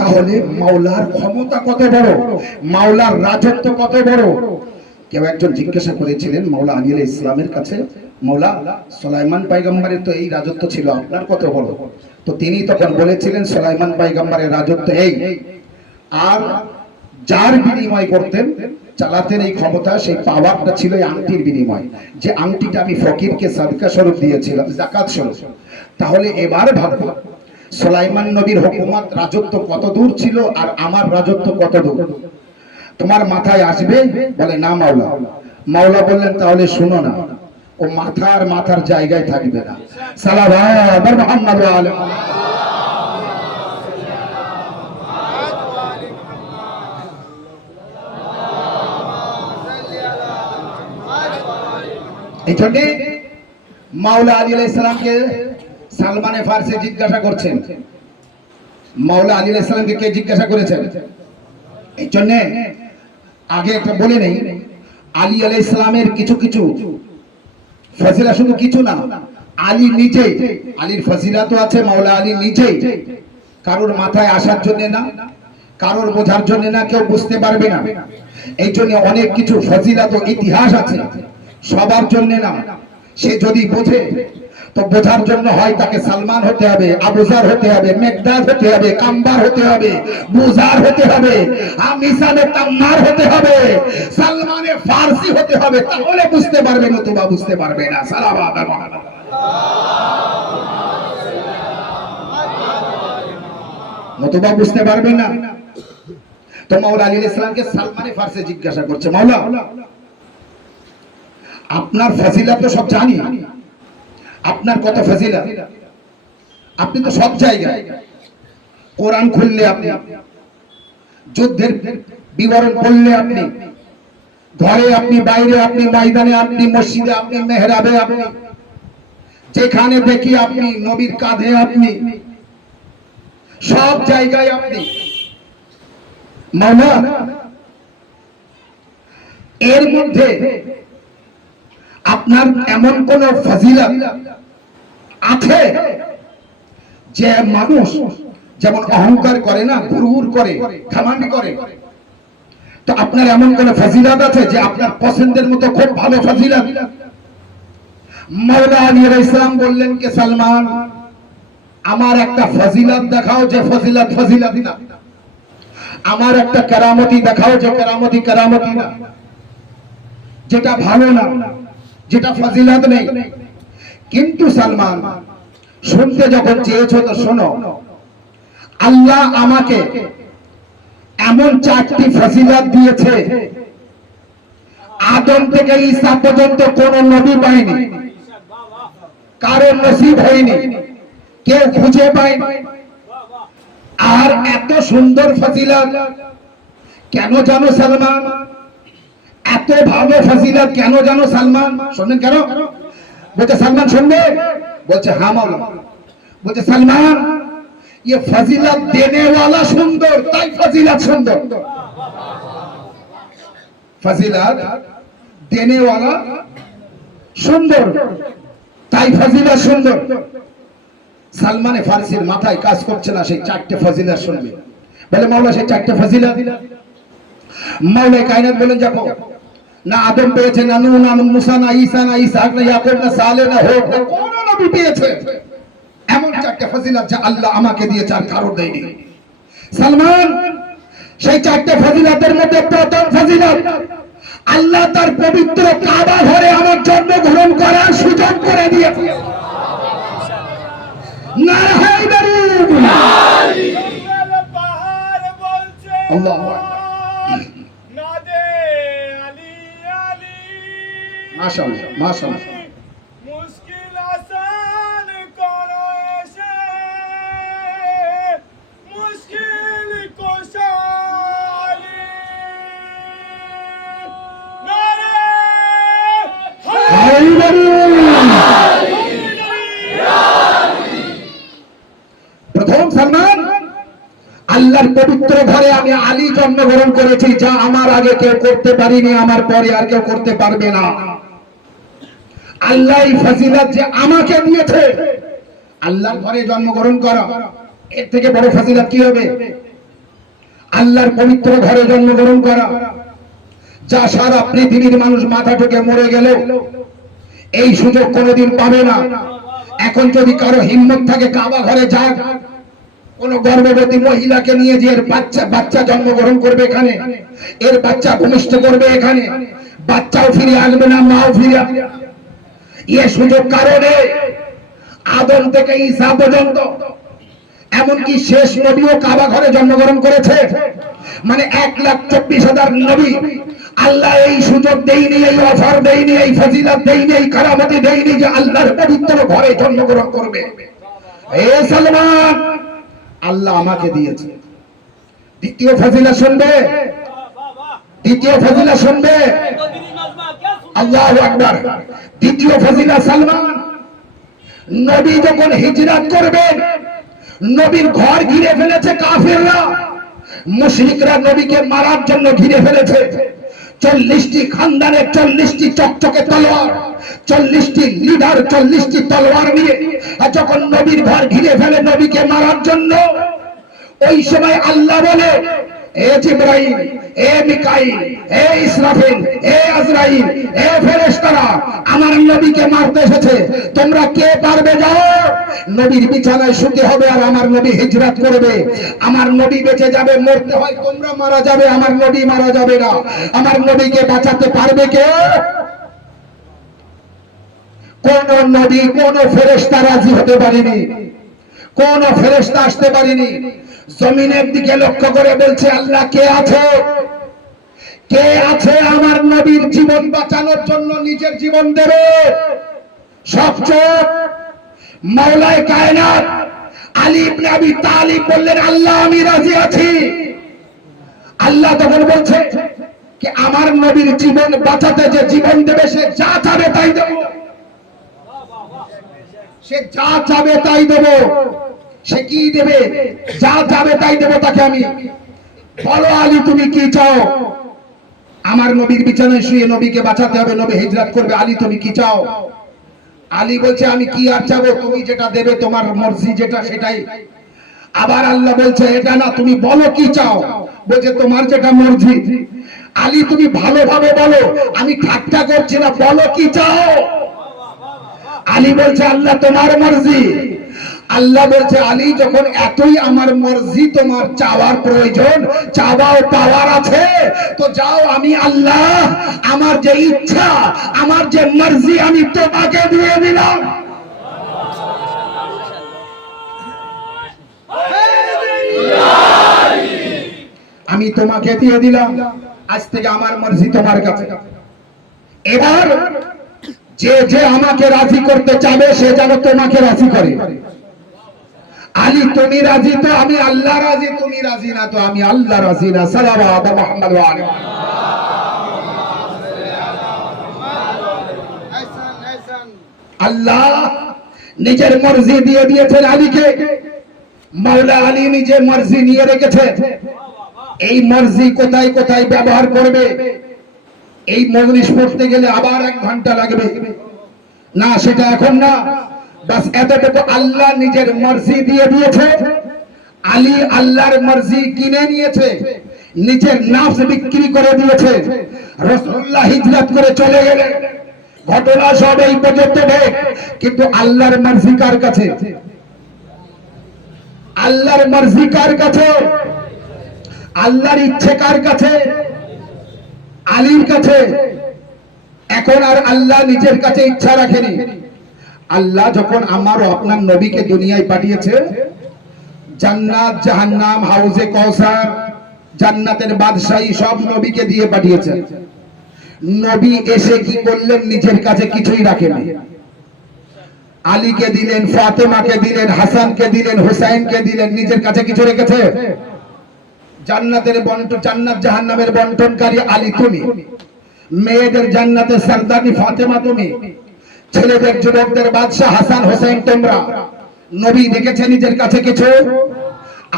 তাহলে মাওলার ক্ষমতা কত বড়, মাওলার রাজত্ব কত বড়। কেউ একজন জিজ্ঞাসা করেছিলেন মাওলা আলী আলাইহিস সালামের কাছে, মাওলা সুলাইমান পয়গম্বরের তো এই রাজত্ব ছিল, আপনার কত বড়? তো তিনি তখন বলেছিলেন সুলাইমান পয়গম্বরের রাজত্ব এই, আর যার বিনিময় করতেন, চালাতেন এই ক্ষমতা, সেই পাওয়ারটা ছিল এই আংটির বিনিময়। যে আংটিটা আমি ফকিরকে সাদকা স্বরূপ দিয়েছিলাম, যাকাত স্বরূপ। তাহলে এবার ভাবো সুলাইমান নবীর হুকুমত রাজত্ব কত দূর ছিল আর আমার রাজত্ব কত দূর। তোমার মাথায় আসবে? বলে না মাওলা। মাওলা বললেন তাহলে শুনো না, ও মাথার জায়গায় থাকবে না। সালাওয়াত মুহাম্মদ ওয়া আলা এই জন্য মাওলা আলী আলাইহিস সালামকে সালমানে ফারসি জিজ্ঞাসা করছেন, মাওলা আলী আলাইহিস সালামকে কে জিজ্ঞাসা করেছেন? এই জন্য আগে একটা বলে নেই, আলী আলাইহিস সালামের কিছু কিছু ফজিলা, শুধু কিছু না, আলী নিজেই, আলীর ফজিলাত আছে, মাওলা আলী নিজেই। কারোর মাথায় আসার জন্য না, কারোর বোঝার জন্য না, কেউ বুঝতে পারবে না। এই জন্য অনেক কিছু ফজিলাত ইতিহাস আছে, সবার জন্য না। সে যদি বোঝে তো বোঝার জন্য হয় তাকে সালমান হতে হবে, আবুজার হতে হবে, মেকদাদ হতে হবে, কাম্বার হতে হবে, বুজার হতে হবে, মিসানে তাম্মার হতে হবে, সালমানে ফারসি হতে হবে, তাহলে বুঝতে পারবে, নতুবা বুঝতে পারবে না। সালাওয়াত নতুবা বুঝতে পারবে না। তো মাওলা আলী আলাইহিস সালামকে সালমানে ফারসি জিজ্ঞাসা করছে, মাওলা আপনার ফজিলত তো সব জানি, আপনার কত ফজিলত, আপনি তো সব জায়গায়, কোরআন খুললে আপনি, যুদ্ধের বিবরণ পড়লে আপনি, ঘরে আপনি, বাইরে আপনি, ময়দানে আপনি, মসজিদে আপনি, মেহরাবে আপনি, যেখানে দেখি আপনি, নবীর কাঁধে আপনি, সব জায়গায় আপনি। মাওলা এর মধ্যে আপনার এমন কোন ফজিলত আছে যে মানুষ যেমন অহংকার করে না, গুরুর করে, ঘামান্ডি করে, তো আপনার এমন কোন ফজিলত আছে যে আপনার পছন্দের মতো খুব ভালো ফজিলত? মাওলা আলী আলাইহিস সালাম বললেন কে সালমান, আমার একটা ফজিলত দেখাও যে ফজিলত ফজিলত না, আমার একটা কেরামতি দেখাও যে কেরামতি কেরামতি না, যেটা ভালো না, যেটা ফজিলত নেই। কিন্তু সালমান, শুনতে যখন চেয়েছো তো শোনো, আল্লাহ আমাকে এমন 4টি ফজিলত দিয়েছে, আদম থেকে ঈসা পর্যন্ত কোন নবী পায়নি, কারো নসিব হয়নি, কেউ খুঁজে পায়নি। আর এত সুন্দর ফজিলত কেন জানো সালমান? এত ভালো ফজিলত কেন জানো সালমান? শুনবেন কেন? বলছে সালমান শুনবে? বলছে হ্যাঁ মাওলা। বলছে সালমান, ये फजीलत देने वाला सुंदर, ताई फजीलत सुंदर। फजीलत देने वाला सुंदर, ताई फजीलत सुंदर। সালমানে ফারসির মাথায় কাজ করছে না সেই 4টে ফজিলত শুনবে। বলে মাওলা সেই 4টে ফজিলত? মাওলা কায়নাত বলেন দেখো, না আদম পেয়েছে, না নূহ, না মুসা, না ঈসা, না ইসহাক, না ইয়াকুব, না সালেহ, না হুদ, কোন নবী পেয়েছে এমন 4টে ফজিলত যা আল্লাহ আমাকে দিয়েছে আর কারো দেয়নি। সালমান, সেই 4টে ফজিলতের মধ্যে প্রথম ফজিলত, আল্লাহ তার পবিত্র কাবা ঘরে আমার জন্মগ্রহণ করার সুযোগ করে দিয়েছে। নারায়ে তাকবীর, পাহাড় বলছে আল্লাহু আকবার, নাদে আলী আলী, মাশাআল্লাহ মাশাআল্লাহ। মুশকিল আসান করো এসে, মুশকিল কোশালি, নারায়ে প্রথম সালমান, আল্লাহর পবিত্র ঘরে আমি আলী জন্মগ্রহণ করেছি, যা আমার আগে কেউ করতে পারিনি, আমার পরে আর কেউ করতে পারবে না। আল্লাহ এই ফজিলত যে আমাকে দিয়েছে, আল্লাহর ঘরে জন্মগ্রহণ করা, এর থেকে বড় ফজিলত কি হবে? আল্লাহর পবিত্র ঘরে জন্মগ্রহণ করা, যা সারা পৃথিবীর মানুষ মাথা ঠুকে মরে গেল এই সুযোগ কোনোদিন পাবে না। এখন যদি কারো হিম্মত থাকে কাবা ঘরে যাক, কোন গর্ভবতী মহিলাকে নিয়ে যে এর বাচ্চা জন্মগ্রহণ করবে এখানে, এর বাচ্চা ভূমিষ্ঠ করবে এখানে, বাচ্চাও ফিরে আসবে না, মাও ফিরে আসবে না, এ সুযোগ কারো নেই। আদম থেকে ঈসা পর্যন্ত, এমনকি শেষ নবীও কাবা ঘরে জন্মগ্রহণ করেছে। মানে 1,24,000 নবী আল্লাহ এই সুযোগ দেয়নি, এই অফার দেয়নি, এই ফজিলত দেয়নি, এই কারামতি দেয়নি যে আল্লাহর পবিত্র ঘরে জন্মগ্রহণ করবে। এ সালমান, আল্লাহ আমাকে দিয়েছে। দ্বিতীয় ফজিলত শুনবে, দ্বিতীয় ফজিলত শুনবে, আল্লাহু আকবার। দ্বিতীয় ফজিলত সালমান, নবী যখন হিজরত করবেন, নবীর ঘর ঘিরে ফেলেছে কাফেররা, মুশরিকরা নবীকে মারার জন্য ঘিরে ফেলেছে। 40টি খানদানের 40টি চকচকে তলোয়ার, 40টি লিডার 40টি তলোয়ার নিয়ে যখন নবীর ঘর ঘিরে ফেলে নবীকে মারার জন্য, ওই সময় আল্লাহ বলে, এ জিবরাইল, এ মিকাইল, এ ইসরাফিল, এ আজরাইল, এ ফেরেশতারা আমার নবীকে মারতে এসেছে, তোমরা কে পারবে যাও। নবীর বিছানায় শুতে হবে আর আমার নবী হিজরত করবে। আমার নবী বেঁচে যাবে, মরতে হয় তোমরা মারা যাবে, আমার নবী মারা যাবে না। আমার নবীকে বাঁচাতে পারবে কে? কোন নবী, কোন ফেরেশতা রাজি হতে পারেনি, কোন ফেরেশতা আসতে পারেনি। জমিনের দিকে লক্ষ্য করে বলছে, আল্লাহ কে আছে? কে আছে আমার নবীর জীবন বাঁচানোর জন্য নিজের জীবন দেবে? সব চোখ। মাওলায়ে কায়নাত আলী ইবনে আবি তালিব বললেন, আল্লাহ আমি রাজি আছি। আল্লাহ তখন বলছে, कि আমার নবীর জীবন বাঁচাতে যে জীবন দেবে সে যা চাবে তাই দেব, সে যা চাবে তাই দেব। সে কি দেবে? যা চাবে তাই দেব তাকে আমি। বলো আলী তুমি কি চাও? আমার নবীর বিছানায় শুয়ে নবীকে বাঁচাতে হবে, নবী হিজরত করবে, আলী তুমি কি চাও? আলী বলছে আমি কি আর চাবো, তুমি যেটা দেবে তোমার মর্জি যেটা সেটাই। আবার আল্লাহ বলছে এটা না, তুমি বলো কি চাও। বলছে তোমার যেটা মর্জি। আলী তুমি ভালোভাবে বলো, আমি ঠাট্টা করছি না, বলো কি চাও। আলী বলছে আল্লাহ তোমার মর্জি। আল্লাহ বলছে আলী যখন এতই আমার মর্জি তোমার চাওয়ার প্রয়োজন, চাওয়াও পাওয়ার আছে, তো যাও আমি আল্লাহ আমার যে ইচ্ছা আমার যে মর্জি আমি তোমাকে দিয়ে দিলাম। আমি তোমাকে দিয়ে দিলাম, আজ থেকে আমার মর্জি তোমার কাছে। এবার যে যে আমাকে রাজি করতে চাবে সে যেন তোমাকে রাজি করে। আলী তুমি রাজি তো আমি আল্লাহ রাজি, তুমি রাজি না তো আমি আল্লাহ রাজি না। সাল্লাল্লাহু আলা মুহাম্মদ ওয়া আলা আল্লাহ নিজের মর্জি দিয়ে দিয়েছেন আলীকে। মাওলা আলী নিজে মর্জি নিয়ে রেখেছে। এই মর্জি কোথায় কোথায় ব্যবহার করবে, এই মজলিস পড়তে গেলে আবার 1 ঘন্টা লাগবে না, সেটা এখন না। বাস এতটুকু আল্লাহ নিজের মর্জি দিয়ে দিয়েছে। আলী আল্লাহর মর্জি কিনে নিয়েছে, নিজের নফস বিক্রি করে দিয়েছে। রাসূলুল্লাহ হিজরত করে চলে গেলেন। ঘটনা সব এই পর্যন্ত ঠিক, কিন্তু আল্লাহর মর্জি কার কাছে? আল্লাহর মর্জি কার কাছে? আল্লাহর ইচ্ছে কার কাছে? আলীর কাছে। এখন আর আল্লাহ নিজের কাছে ইচ্ছা রাখেনি। আল্লাহ যখন আমার ও আপনার নবীকে দুনিয়ায় পাঠিয়েছে, জান্নাত জাহান্নাম হাউজে কাউসার জান্নাতের বাদশাহী সব নবীকে দিয়ে পাঠিয়েছে। নবী এসে কি করলেন? নিজের কাছে কিছুই রাখেনি। আলীকে দিলেন, ফাতেমাকে দিলেন, হাসানকে দিলেন, হুসাইনকে দিলেন, নিজের কাছে কিছু রেখেছে? জান্নাতের বন্টন, জান্নাত জাহান্নামের বন্টনকারী আলী তুমি, মেয়েদের জান্নাতের সরদারনি ফাতেমা তুমি, ছেলেদের যুবকদের বাদশা হাসান হোসেন তোমরা। নবী দেখেছে নিজের কাছে কিছু?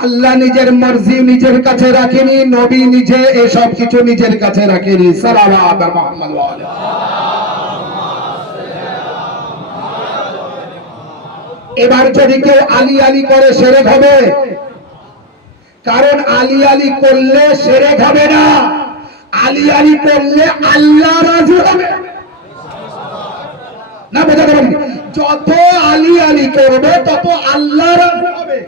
আল্লাহ নিজের মর্জি নিজের কাছে রাখেনি, নবী নিজে এসব কিছু নিজের কাছে রাখেনি। সাল্লাল্লাহু আলা মুহাম্মদ ওয়া আলা এবার যদি কেউ আলী আলী করে শিরক হবে, কারণ আলী আলী করলে শিরক হবে না, আলী আলী করলে আল্লাহ রাজি হবে না। বোঝাতে পারি? যত আলী আলী করবে তত আল্লাহ রাজি হবে,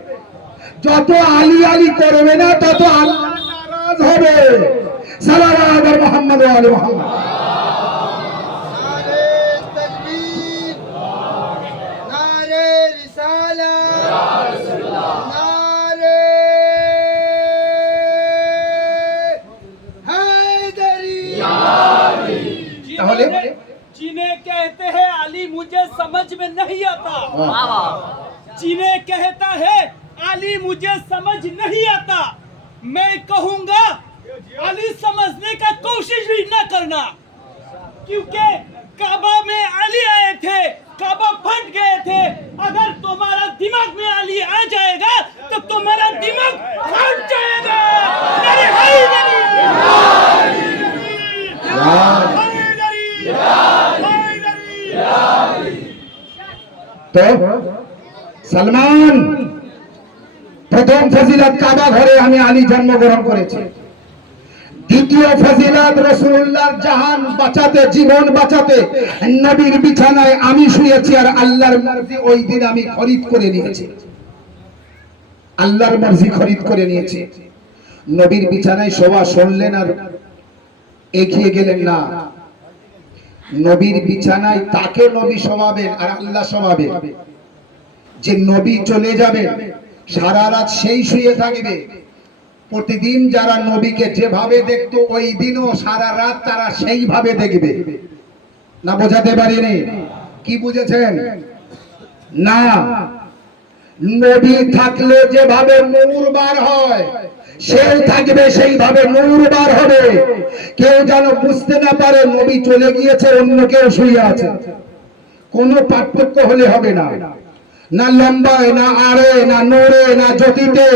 যত আলী আলী করবে না তত আল্লাহ নারাজ হবে। সাল্লাল্লাহু আলা মুহাম্মদ ওয়া আলি মুহাম্মদ। নারে তাকবীর, নারে রিসালাত, ইয়া রাসূলুল্লাহ, নারে हैदरी, या अली। তাহলে जिन्हें कहते हैं अली मुझे समझ में नहीं आता, जिन्हें कहता है अली मुझे समझ नहीं आता, मैं कहूंगा अली समझने का कोशिश भी न करना, क्योंकि काबा में अली आए थे, काबा फट गए थे। अगर तुम्हारा दिमाग में अली आ जाएगा तो तुम्हारा दिमाग फट जाएगा। अरे हैदरी, তো সালমান প্রথম ফজিলত কাবা ঘরে আমি আলী জন্মগ্রহণ করেছি। দ্বিতীয় ফজিলত রাসূলুল্লাহর জাহান বাঁচাতে, জীবন বাঁচাতে নবীর বিছানায় আমি শুয়েছি, আর আল্লাহর মর্জি ওই দিন আমি খরিদ করে নিয়েছি। আল্লাহর মর্জি খরিদ করে নিয়েছি। নবীর বিছানায় শোয়া শুনলেন আর এগিয়ে গেলেন না। নবীর বিছানায় তাকে নবী শোয়াবেন আর আল্লাহ শোয়াবেন। যে নবী চলে যাবেন সারা রাত সেই শুয়ে থাকবে। প্রতিদিন যারা নবীকে যেভাবে দেখতো ওই দিনও সারা রাত তারা সেইভাবে দেখবে। না বোঝাতে পারিনি? কি বুঝেছেন? না, নবী থাকলে যেভাবে নূর বার হয় সেও থাকবে, সেইভাবে নূর বার হবে। কেউ যেন বুঝতে না পারে নবী চলে গিয়েছে, অন্য কেউ শুয়ে আছে। কোনো পার্থক্য হলে হবে না, না লম্বায়, না আড়ে, না নূরে, না জ্যোতিতে,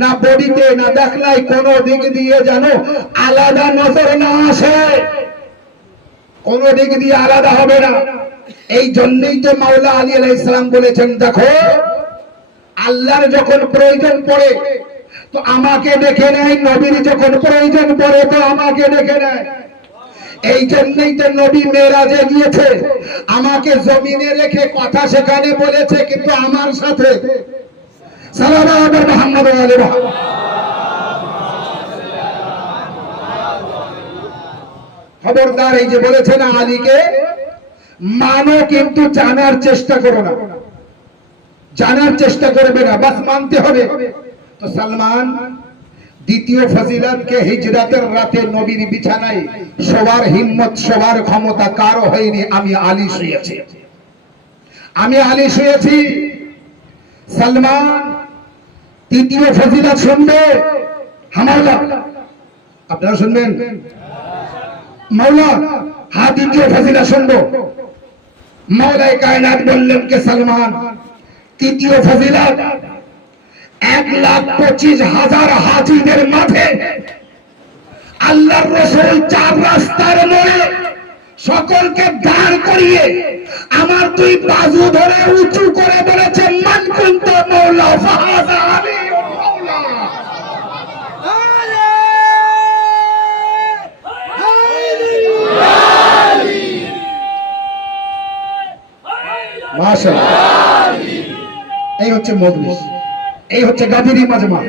না বডিতে, না দেখলাই, কোনো দিক দিয়ে যেন আলাদা নজর না আসে, কোনো দিক দিয়ে আলাদা হবে না। এই জন্যই তো মাওলা আলী আলাইহিস সালাম বলেছেন, দেখো আল্লাহর যখন প্রয়োজন পড়ে তো আমাকে ডেকে নেয়, নবীর যখন প্রয়োজন পড়ে তো আমাকে ডেকে নেয়। এই জন্যই তো নবী মেরাজে গিয়েছে, আমাকে জমিনে রেখে কথা সেখানে বলেছে, কিন্তু আমার সাথে সাল্লাল্লাহু আলাইহি মুহাম্মদ ওয়া আলি মুহাম্মদ। খবরদার, এই যে বলেছে না আলীকে মানো, কিন্তু জানার চেষ্টা করো না, জানার চেষ্টা করবে না, বাস মানতে হবে। তো সালমান দ্বিতীয় ফজিলতকে হিজরতের রাতে নবীর বিছানায় সবার হিম্মত, সবার ক্ষমতা কারো হয়নি, আমি আলী শুয়েছি, আমি আলী শুয়েছি। সালমান তৃতীয় ফজিলত শুনবে, হামাওলা আপনারা শুনবেন, মাওলা হ্যাঁ দ্বিতীয় ফজিলত শুনবো। মাওলায়ে কায়নাত বললেন কে সালমান তৃতীয় ফজিলত 1,25,000 হাজিদের মাঝে আল্লাহর রাসূল 4 রাস্তার মোড়ে সকলকে দাঁড় করিয়ে আমার দুই বাজু ধরে উঁচু করে বলেছে, মান কুনতু মাওলা ফাহাযা আলিয়্যুল মাওলা। মাশাআল্লাহ, এই হচ্ছে মজলিস, এই হচ্ছে গাদিরি মাজমা।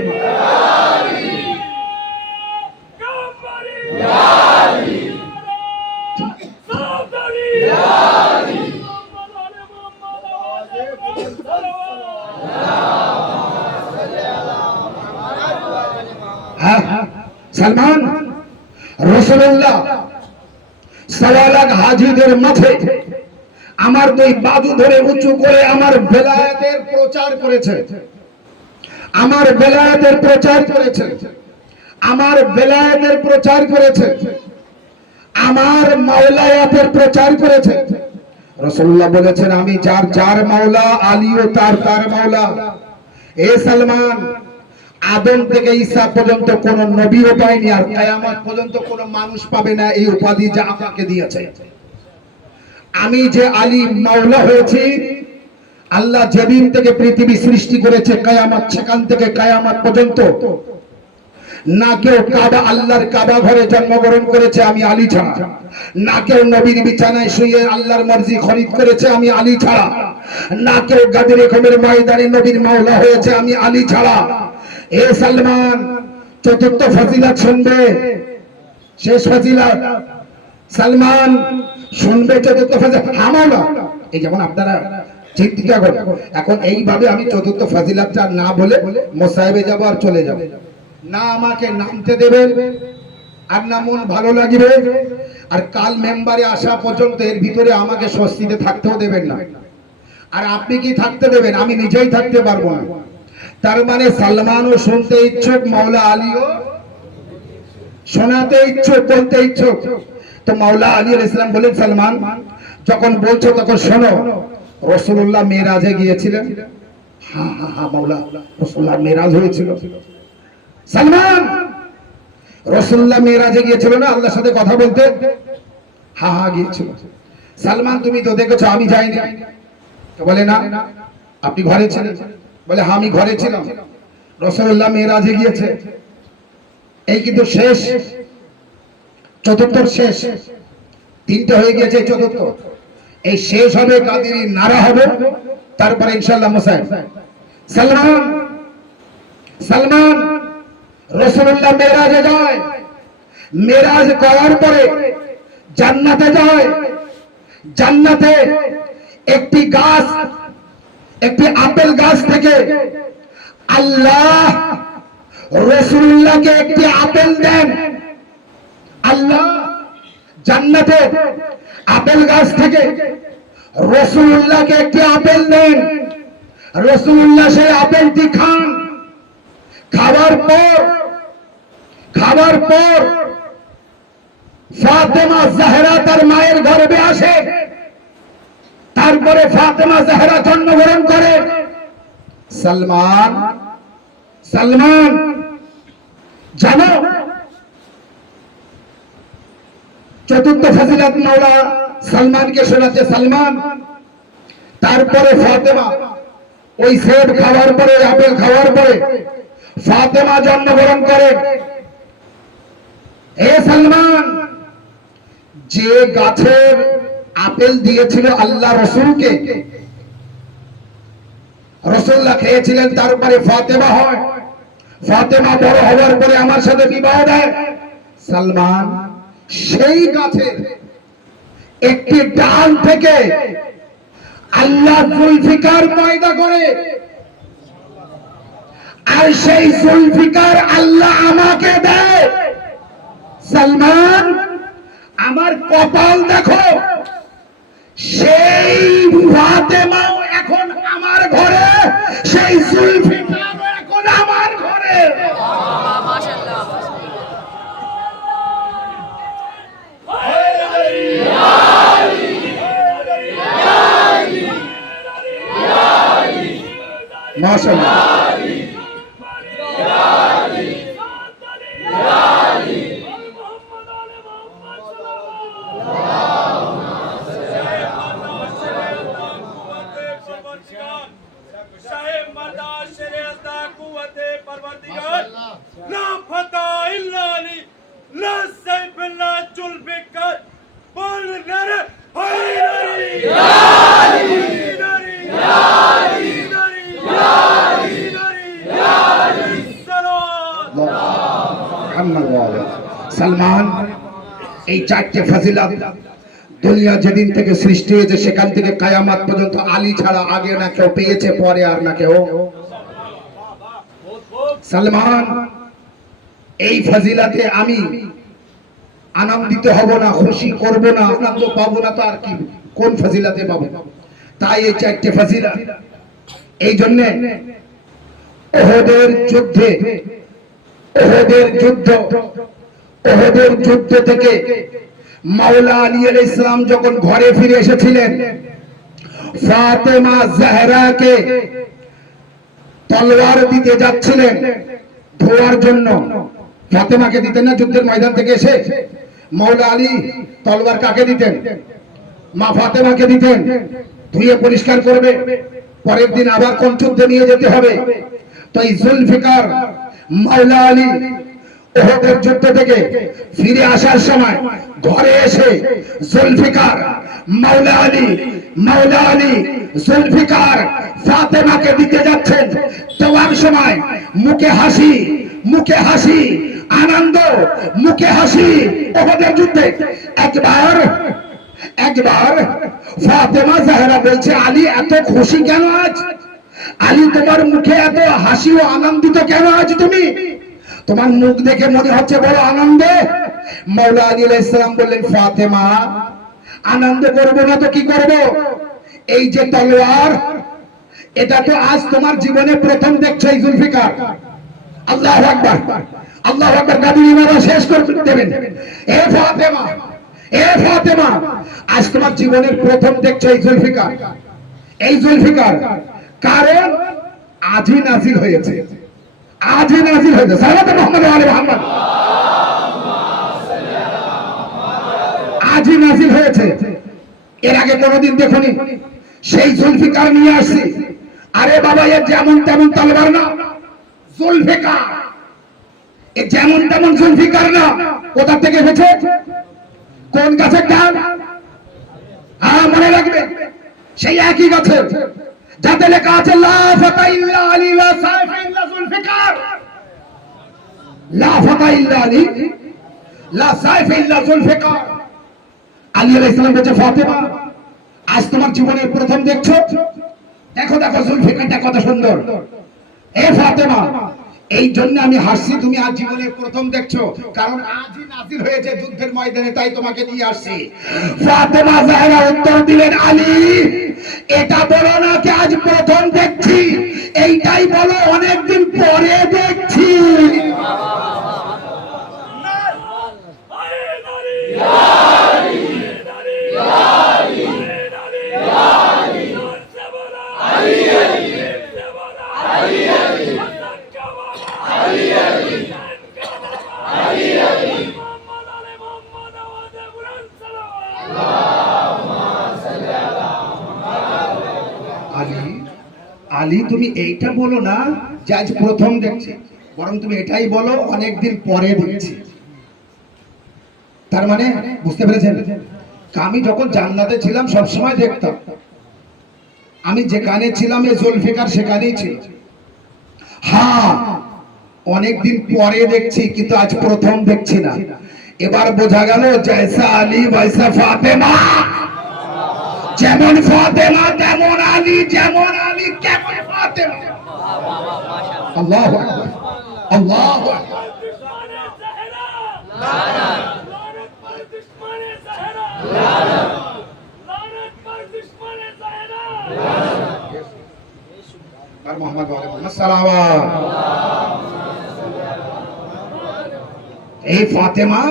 সালমান রাসূলুল্লাহ 1.25 লাখ হাজীদের মাঝে আমার দুই বাজু ধরে উঁচু করে আমার বেলায়েতের প্রচার করেছে, আমার বেলায়েতের প্রচার করেছে, আমার বেলায়েতের প্রচার করেছে, আমার মাওলায়াতের প্রচার করেছে। রাসূলুল্লাহ বলেছেন, আমি যার যার মাওলা, আলীও তার তার মাওলা। এ সালমান, আদম থেকে ঈসা পর্যন্ত কোন নবীও পায়নি, আর কিয়ামত পর্যন্ত কোন মানুষ পাবে না এই উপাধি যা আমাকে দিয়েছে। আমি যে আলী মাওলা হয়েছি, আল্লাহ যেদিন থেকে পৃথিবী সৃষ্টি করেছে কিয়ামত, সেখান থেকে কিয়ামত পর্যন্ত না কেউ কাবা, আল্লাহর কাবা ঘরে জন্মগ্রহণ করেছে আমি আলী ছাড়া, না কেউ নবীর বিছানায় শুয়ে আল্লাহর মর্জি খরিদ করেছে আমি আলী ছাড়া, না কেউ গাদির খুমের ময়দানে নবীর মাওলা হয়েছে আমি আলী ছাড়া। এ সালমান, চতুর্থ ফজিলত শুনবে, শেষ ফজিলত সালমান শুনবে, চতুর্থ ফজিলত হামাওলা। এই যেমন আপনারা চিন্তিত করেন, এখন এইভাবে আমি চতুর্থ ফজিলতটা না বলে মোসাহেবে যাব আর চলে যাব না, আমাকে নামতে দেবেন আর না মন ভালো লাগবে, আর কাল মেম্বারে আসা পর্যন্ত এর ভিতরে আমাকে স্বস্তিতে থাকতেও দেবেন না। আর আপনি কি থাকতে দেবেন? আমি নিজেই থাকতে পারবো না। তার মানে সালমানও শুনতে ইচ্ছুক, মাওলা আলীও শোনাতে ইচ্ছুক, বলতে ইচ্ছুক। তো মাওলা আলী আলাইহিস সালাম বলেন, সালমান যখন বলছো তখন শোনো, রাসূলুল্লাহ মেরাজে গিয়েছিলেন। হ্যাঁ হ্যাঁ হ্যাঁ মাওলা, রাসূলুল্লাহ মেরাজ হয়েছিল। সালমান, রাসূলুল্লাহ মেরাজে গিয়েছিল না আল্লাহর সাথে কথা বলতে? হ্যাঁ হ্যাঁ গিয়েছিল। সালমান তুমি তো দেখেছো আমি যাইনি। তো বলে না, আপনি ঘরে ছিলেন? বলে হ্যাঁ আমি ঘরে ছিলাম। রাসূলুল্লাহ মেরাজে গিয়েছে। এই কিন্তু শেষ, চতুর্থ শেষ, তিনটা হয়ে গিয়েছে, চতুর্থ এই শেষ হবে, কাদেরী নারা হবে, তারপরে ইনশাআল্লাহ মুসাইব। সালমান, সালমান রাসূলুল্লাহ মেরাজে যায়, মেরাজ করার পরে জান্নাতে যায়। জান্নাতে একটি গাছ, একটি আপেল গাছ থেকে আল্লাহ রাসূলুল্লাহকে একটি আপেল দেন। আল্লাহ জান্নাতে আপেল গাছ থেকে রাসূলুল্লাহকে একটি আপেল দেন। রাসূলুল্লাহ সেই আপেলটি খান। খাওয়ার পর খাওয়ার পর ফাতেমা জাহরা তার মায়ের গর্ভে আসে, তারপরে ফাতেমা জাহরা জন্মগ্রহণ করে। সালমান সালমান জানো চতুর্থ ফজিলত মাওলা সালমানকে শোনাচ্ছে। সালমান, তারপরে ফাতেমা ওই সেব খাওয়ার পরে, আপেল খাওয়ার পরে ফাতেমা জন্মগ্রহণ করে। হে সালমান, যে গাছের আপেল দিয়েছিল আল্লাহ রসুলকে, রসুল্লাহ খেয়েছিলেন, তারপরে ফাতেমা হয়। ফাতেমা বড় হওয়ার পরে আমার সাথে বিবাহ দেয়। সালমান, সেই গাছের একটি ডাল থেকে আল্লাহ জুলফিকার পয়দা করে, আর সেই জুলফিকার আল্লাহ আমাকে দেয়। সালমান, আমার কপাল দেখো, সেই ফাতেমাও এখন আমার ঘরে, সেই জুলফিকারও এখন আমার ঘরে। মাশাআল্লাহ। সালমান, এই চারটে ফজিলত দুনিয়া যেদিন থেকে সৃষ্টি হয়েছে সেখান থেকে কায়ামত পর্যন্ত আলী ছাড়া আগে না কেউ পেয়েছে, পরে আর না কেউ। সালমান, এই ফজিলাতে আমি আনন্দিত হব না, খুশি করব না, আনন্দ পাবো না তো আর কি, কোন ফজিলাতে পাবো? তাই এই চারটে ফজিলত। এই জন্য ওহদের যুদ্ধে, ওহদের যুদ্ধ থেকে মাওলা আলী আলাইহিস সালাম যখন ঘরে ফিরে এসেছিলেন, ফাতেমা জাহরাকে তলোয়ার দিতে যাচ্ছিলেন ধোয়ার জন্য। ফাতেমাকে দিতেন না যুদ্ধের ময়দান থেকে এসে? মাওলা আলী তলোয়ার কাকে দিতেন? মা ফাতেমাকে দিতেন। ধুয়ে পরিষ্কার করবে, পরের দিন আবার কোন যুদ্ধে নিয়ে যেতে হবে। তো এই জুলফিকার মাওলা আলী ওহদের যুদ্ধ থেকে ফিরে আসার সময় ঘরে এসে জুলফিকার মাওলা আলী জুলফিকার ফাতেমাকে দিতে যাচ্ছেন। দেওয়ার সময় মুখে হাসি, আনন্দ, মুখে হাসি। ওহদের যুদ্ধে একবার ফাতেমা জাহরা বলছে, আলী এত খুশি কেন আজ? আলী, তোমার মুখে এত হাসি ও আনন্দিত কেন আজ? তুমি, তোমার মুখ দেখে মনে হচ্ছে বড় আনন্দে। মাওলা আলী আলাইহিস সালাম বললেন, ফাতেমা, আনন্দ করব না তো কি করব? এই যে তলোয়ার, এটা তো আজ তোমার জীবনে প্রথম দেখছো এই জুলফিকার। আল্লাহু আকবার, আল্লাহু আকবার। গাদি ইমারা শেষ করে দেবেন। এ ফাতেমা, আজ তোমার জীবনের প্রথম দেখছো এই জুলফিকার। এই জুলফিকার কারণ আজই নাজিল হয়েছে, সাল্লাল্লাহু আলাইহি মুহাম্মদ, আজই নাজিল হয়েছে। এর আগে কোনোদিন দেখুনি। সেই জুলফিকার নিয়ে আসছি। আরে বাবা, এ যেমন তেমন তলোয়ার না, জুলফিকার। এ যেমন তেমন জুলফিকার না। কোথা থেকে এসেছে? কোন গাছের ডাল? হ্যাঁ, মনে রাখবে, সেই একই গাছের, যাতে লেখা আছে লা ফাতা ইল্লা আলী লা সাইফ ইল্লা জুলফিকার। লা ফাতা ইল্লা আলী লা সাইফ ইল্লা জুলফিকার। আলী আলাইহিস সালাম বলেছে, ফাতেমা, আজ তোমার জীবনের প্রথম দেখছো। দেখো জুলফিকারটা কত সুন্দর। এ ফাতেমা, এই জন্য আমি হাসছি, তুমি আজ জীবনের প্রথম দেখছো, কারণ আজই নাজিল হয়েছে যুদ্ধের ময়দানে, তাই তোমাকে নিয়ে আসছি। ফাতেমা জাহরা উত্তর দিলেন, আলী, এটা বলো না কি আজ প্রথম দেখছি, এইটাই বলো অনেকদিন পরে দেখছি। আলী আলী তুমি এইটা বলো না যে আজ প্রথম দেখছি, বরং তুমি এটাই বলো অনেকদিন পরে দেখছি। তার মানে বুঝতে পেরেছেন, আমি যখন জান্নাতে ছিলাম সবসময় দেখতাম, আমি যেখানে ছিলাম এই জুলফিকার সেখানেই ছিল। হ্যাঁ অনেকদিন পরে দেখছি, কিন্তু আজ প্রথম দেখছি না। এবার বোঝা গেল জয়সা আলী বৈসা ফাতেমা, যেমন ফাতেমা তেমন আলী, যেমন আলী তেমন ফাতেমা। আল্লাহু আকবার, আল্লাহু আকবার। আর মোহাম্মদ ওয়া আলাইহিস সালাম। এই ফাতেমা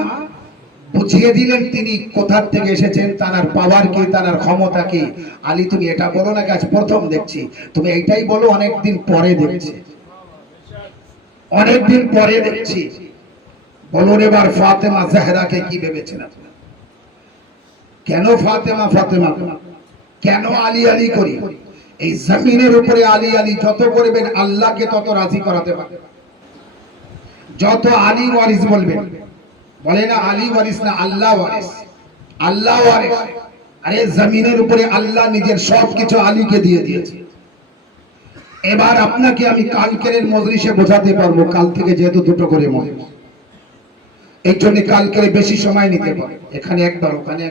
বুঝিয়ে দিলেন তিনি কোথা থেকে এসেছেন, তার পাওয়ার কি, তার ক্ষমতা কি। আলী তুমি এটা বলো না আজ প্রথম দেখছি, তুমি এইটাই বলো অনেকদিন পরে দেখছি, অনেকদিন পরে দেখছি। বলুন এবার ফাতেমা জাহরাকে কি ভেবেছেন আপনারা? কেন ফাতেমা ফাতেমা, কেন আলী আলী করি? এই জমিনের উপরে আলী আলী যত করবেন আল্লাহকে তত রাজি করাতে পারবে। যত আলী ওয়ারিস বলবেন, বলে না আলী ওয়ারিস না আল্লাহ ওয়ারিস, আল্লাহ ওয়ারিস। আরে জমিনের উপরে আল্লাহ নিজের সবকিছু আলীকে দিয়ে দিয়েছে। এবার আপনাকে আমি কালকের মজলিসে বোঝাতে পারবো, কাল থেকে যেহেতু দুটো করে মজলিস, এই জন্য কালকের বেশি সময় নিতে পারে। এখানে একবার, ওখানে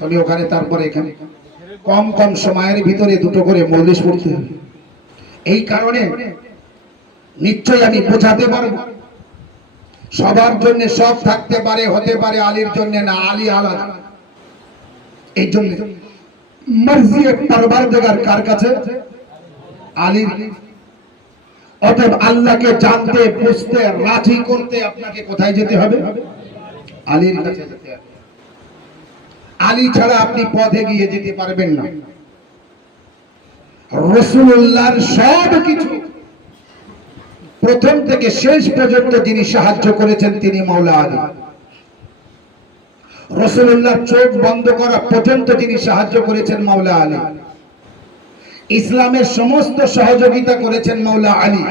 তুমি ওখানে, তারপরে এখানে, কম কম সময়ের ভিতরে দুটো করে মজলিস পড়তে হবে। এই কারণে নিশ্চয়ই আমি বোঝাতে পারবো। সবার জন্য সব থাকতে পারে, হতে পারে, আলীর জন্য না, আলী আলাদা। এই জন্য মর্জি পরওয়ারদিগার কার কাছে? আলীর। অতএব আল্লাহকে জানতে, বুঝতে, রাজি করতে আপনাকে কোথায় যেতে হবে? আলীর কাছে যেতে হবে। আলী ছাড়া আপনি পথে গিয়ে যেতে পারবেন না। রাসূলুল্লাহর সব কিছু প্রথম থেকে শেষ পর্যন্ত যিনি সাহায্য করেছেন তিনি মাওলা আলী। রাসূলুল্লাহর চোখ বন্ধ করা পর্যন্ত যিনি সাহায্য করেছেন মাওলা আলী। ইসলামের সমস্ত সহযোগিতা করেছেন মাওলা আলী।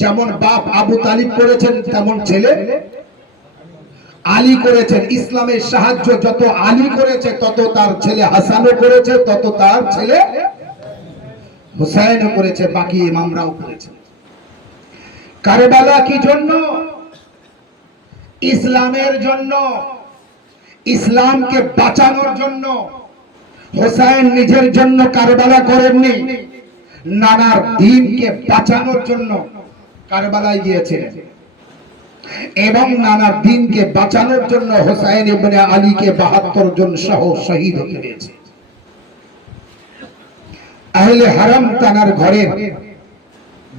যেমন বাপ আবু তালিব করেছেন, তেমন ছেলে আলী করেছেন। ইসলামের সাহায্য যত আলী করেছে তত তার ছেলে হাসানও করেছে, তত তার ছেলে হুসাইনও করেছে, বাকি ইমামরাও করেছেন। কারবালা কি জন্য? ইসলামের জন্য, ইসলামকে বাঁচানোর জন্য। হুসাইন নিজের জন্য কারবালা করেননি, নানার দ্বীনকে বাঁচানোর জন্য কারবালায় গিয়েছিলেন। এবং নানার দ্বীনকে বাঁচানোর জন্য হুসাইন ইবনে আলীকে 72 জন সহ শহীদ হতে হয়েছে। আহলে হারাম তানার ঘরের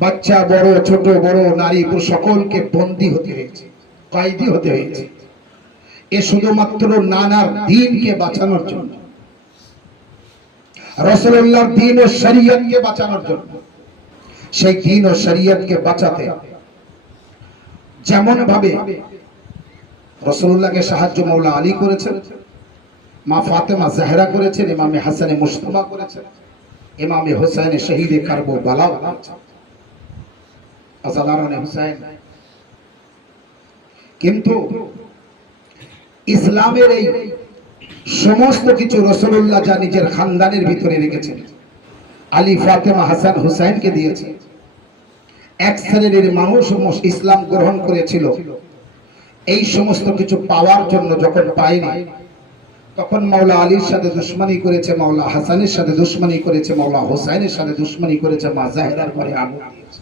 বাচ্চা বড়, ছোট বড়, নারী পুরুষ সকলকে বন্দী হতে হয়েছে, কয়েদি হতে হয়েছে। এ শুধুমাত্র নানার দ্বীনকে বাঁচানোর জন্য, রাসূলুল্লাহর দ্বীন ও শরীয়তকে বাঁচানোর জন্য। সেই দ্বীন ও শরীয়তকে বাঁচাতে যেমন ভাবে রাসূলুল্লাহকে সাহায্য মাওলা আলী করেছেন, মা ফাতেমা জাহরা করেছেন, ইমামে হাসানে মুজতবা করেছেন, ইমামে হুসাইনে শহীদে কারবালা করেছেন, আজাদারনে হুসাইন। কিন্তু ইসলামের এই সমস্ত কিছু রাসূলুল্লাহ যা নিজের খানদানের ভিতরে রেখেছেন, আলী, ফাতেমা, হাসান, হুসাইনকে দিয়েছে। এক শ্রেণীর মানুষ ইসলাম গ্রহণ করেছিল, এই সমস্ত কিছু পাওয়ার জন্য যখন পায়নি, তখন মাওলা আলীর সাথে দুশমনি করেছে, মাওলা হাসানের সাথে দুশমনি করেছে, মাওলা হুসাইনের সাথে দুশমনি করেছে, মা জাহরার ঘরে আগুন দিয়েছে।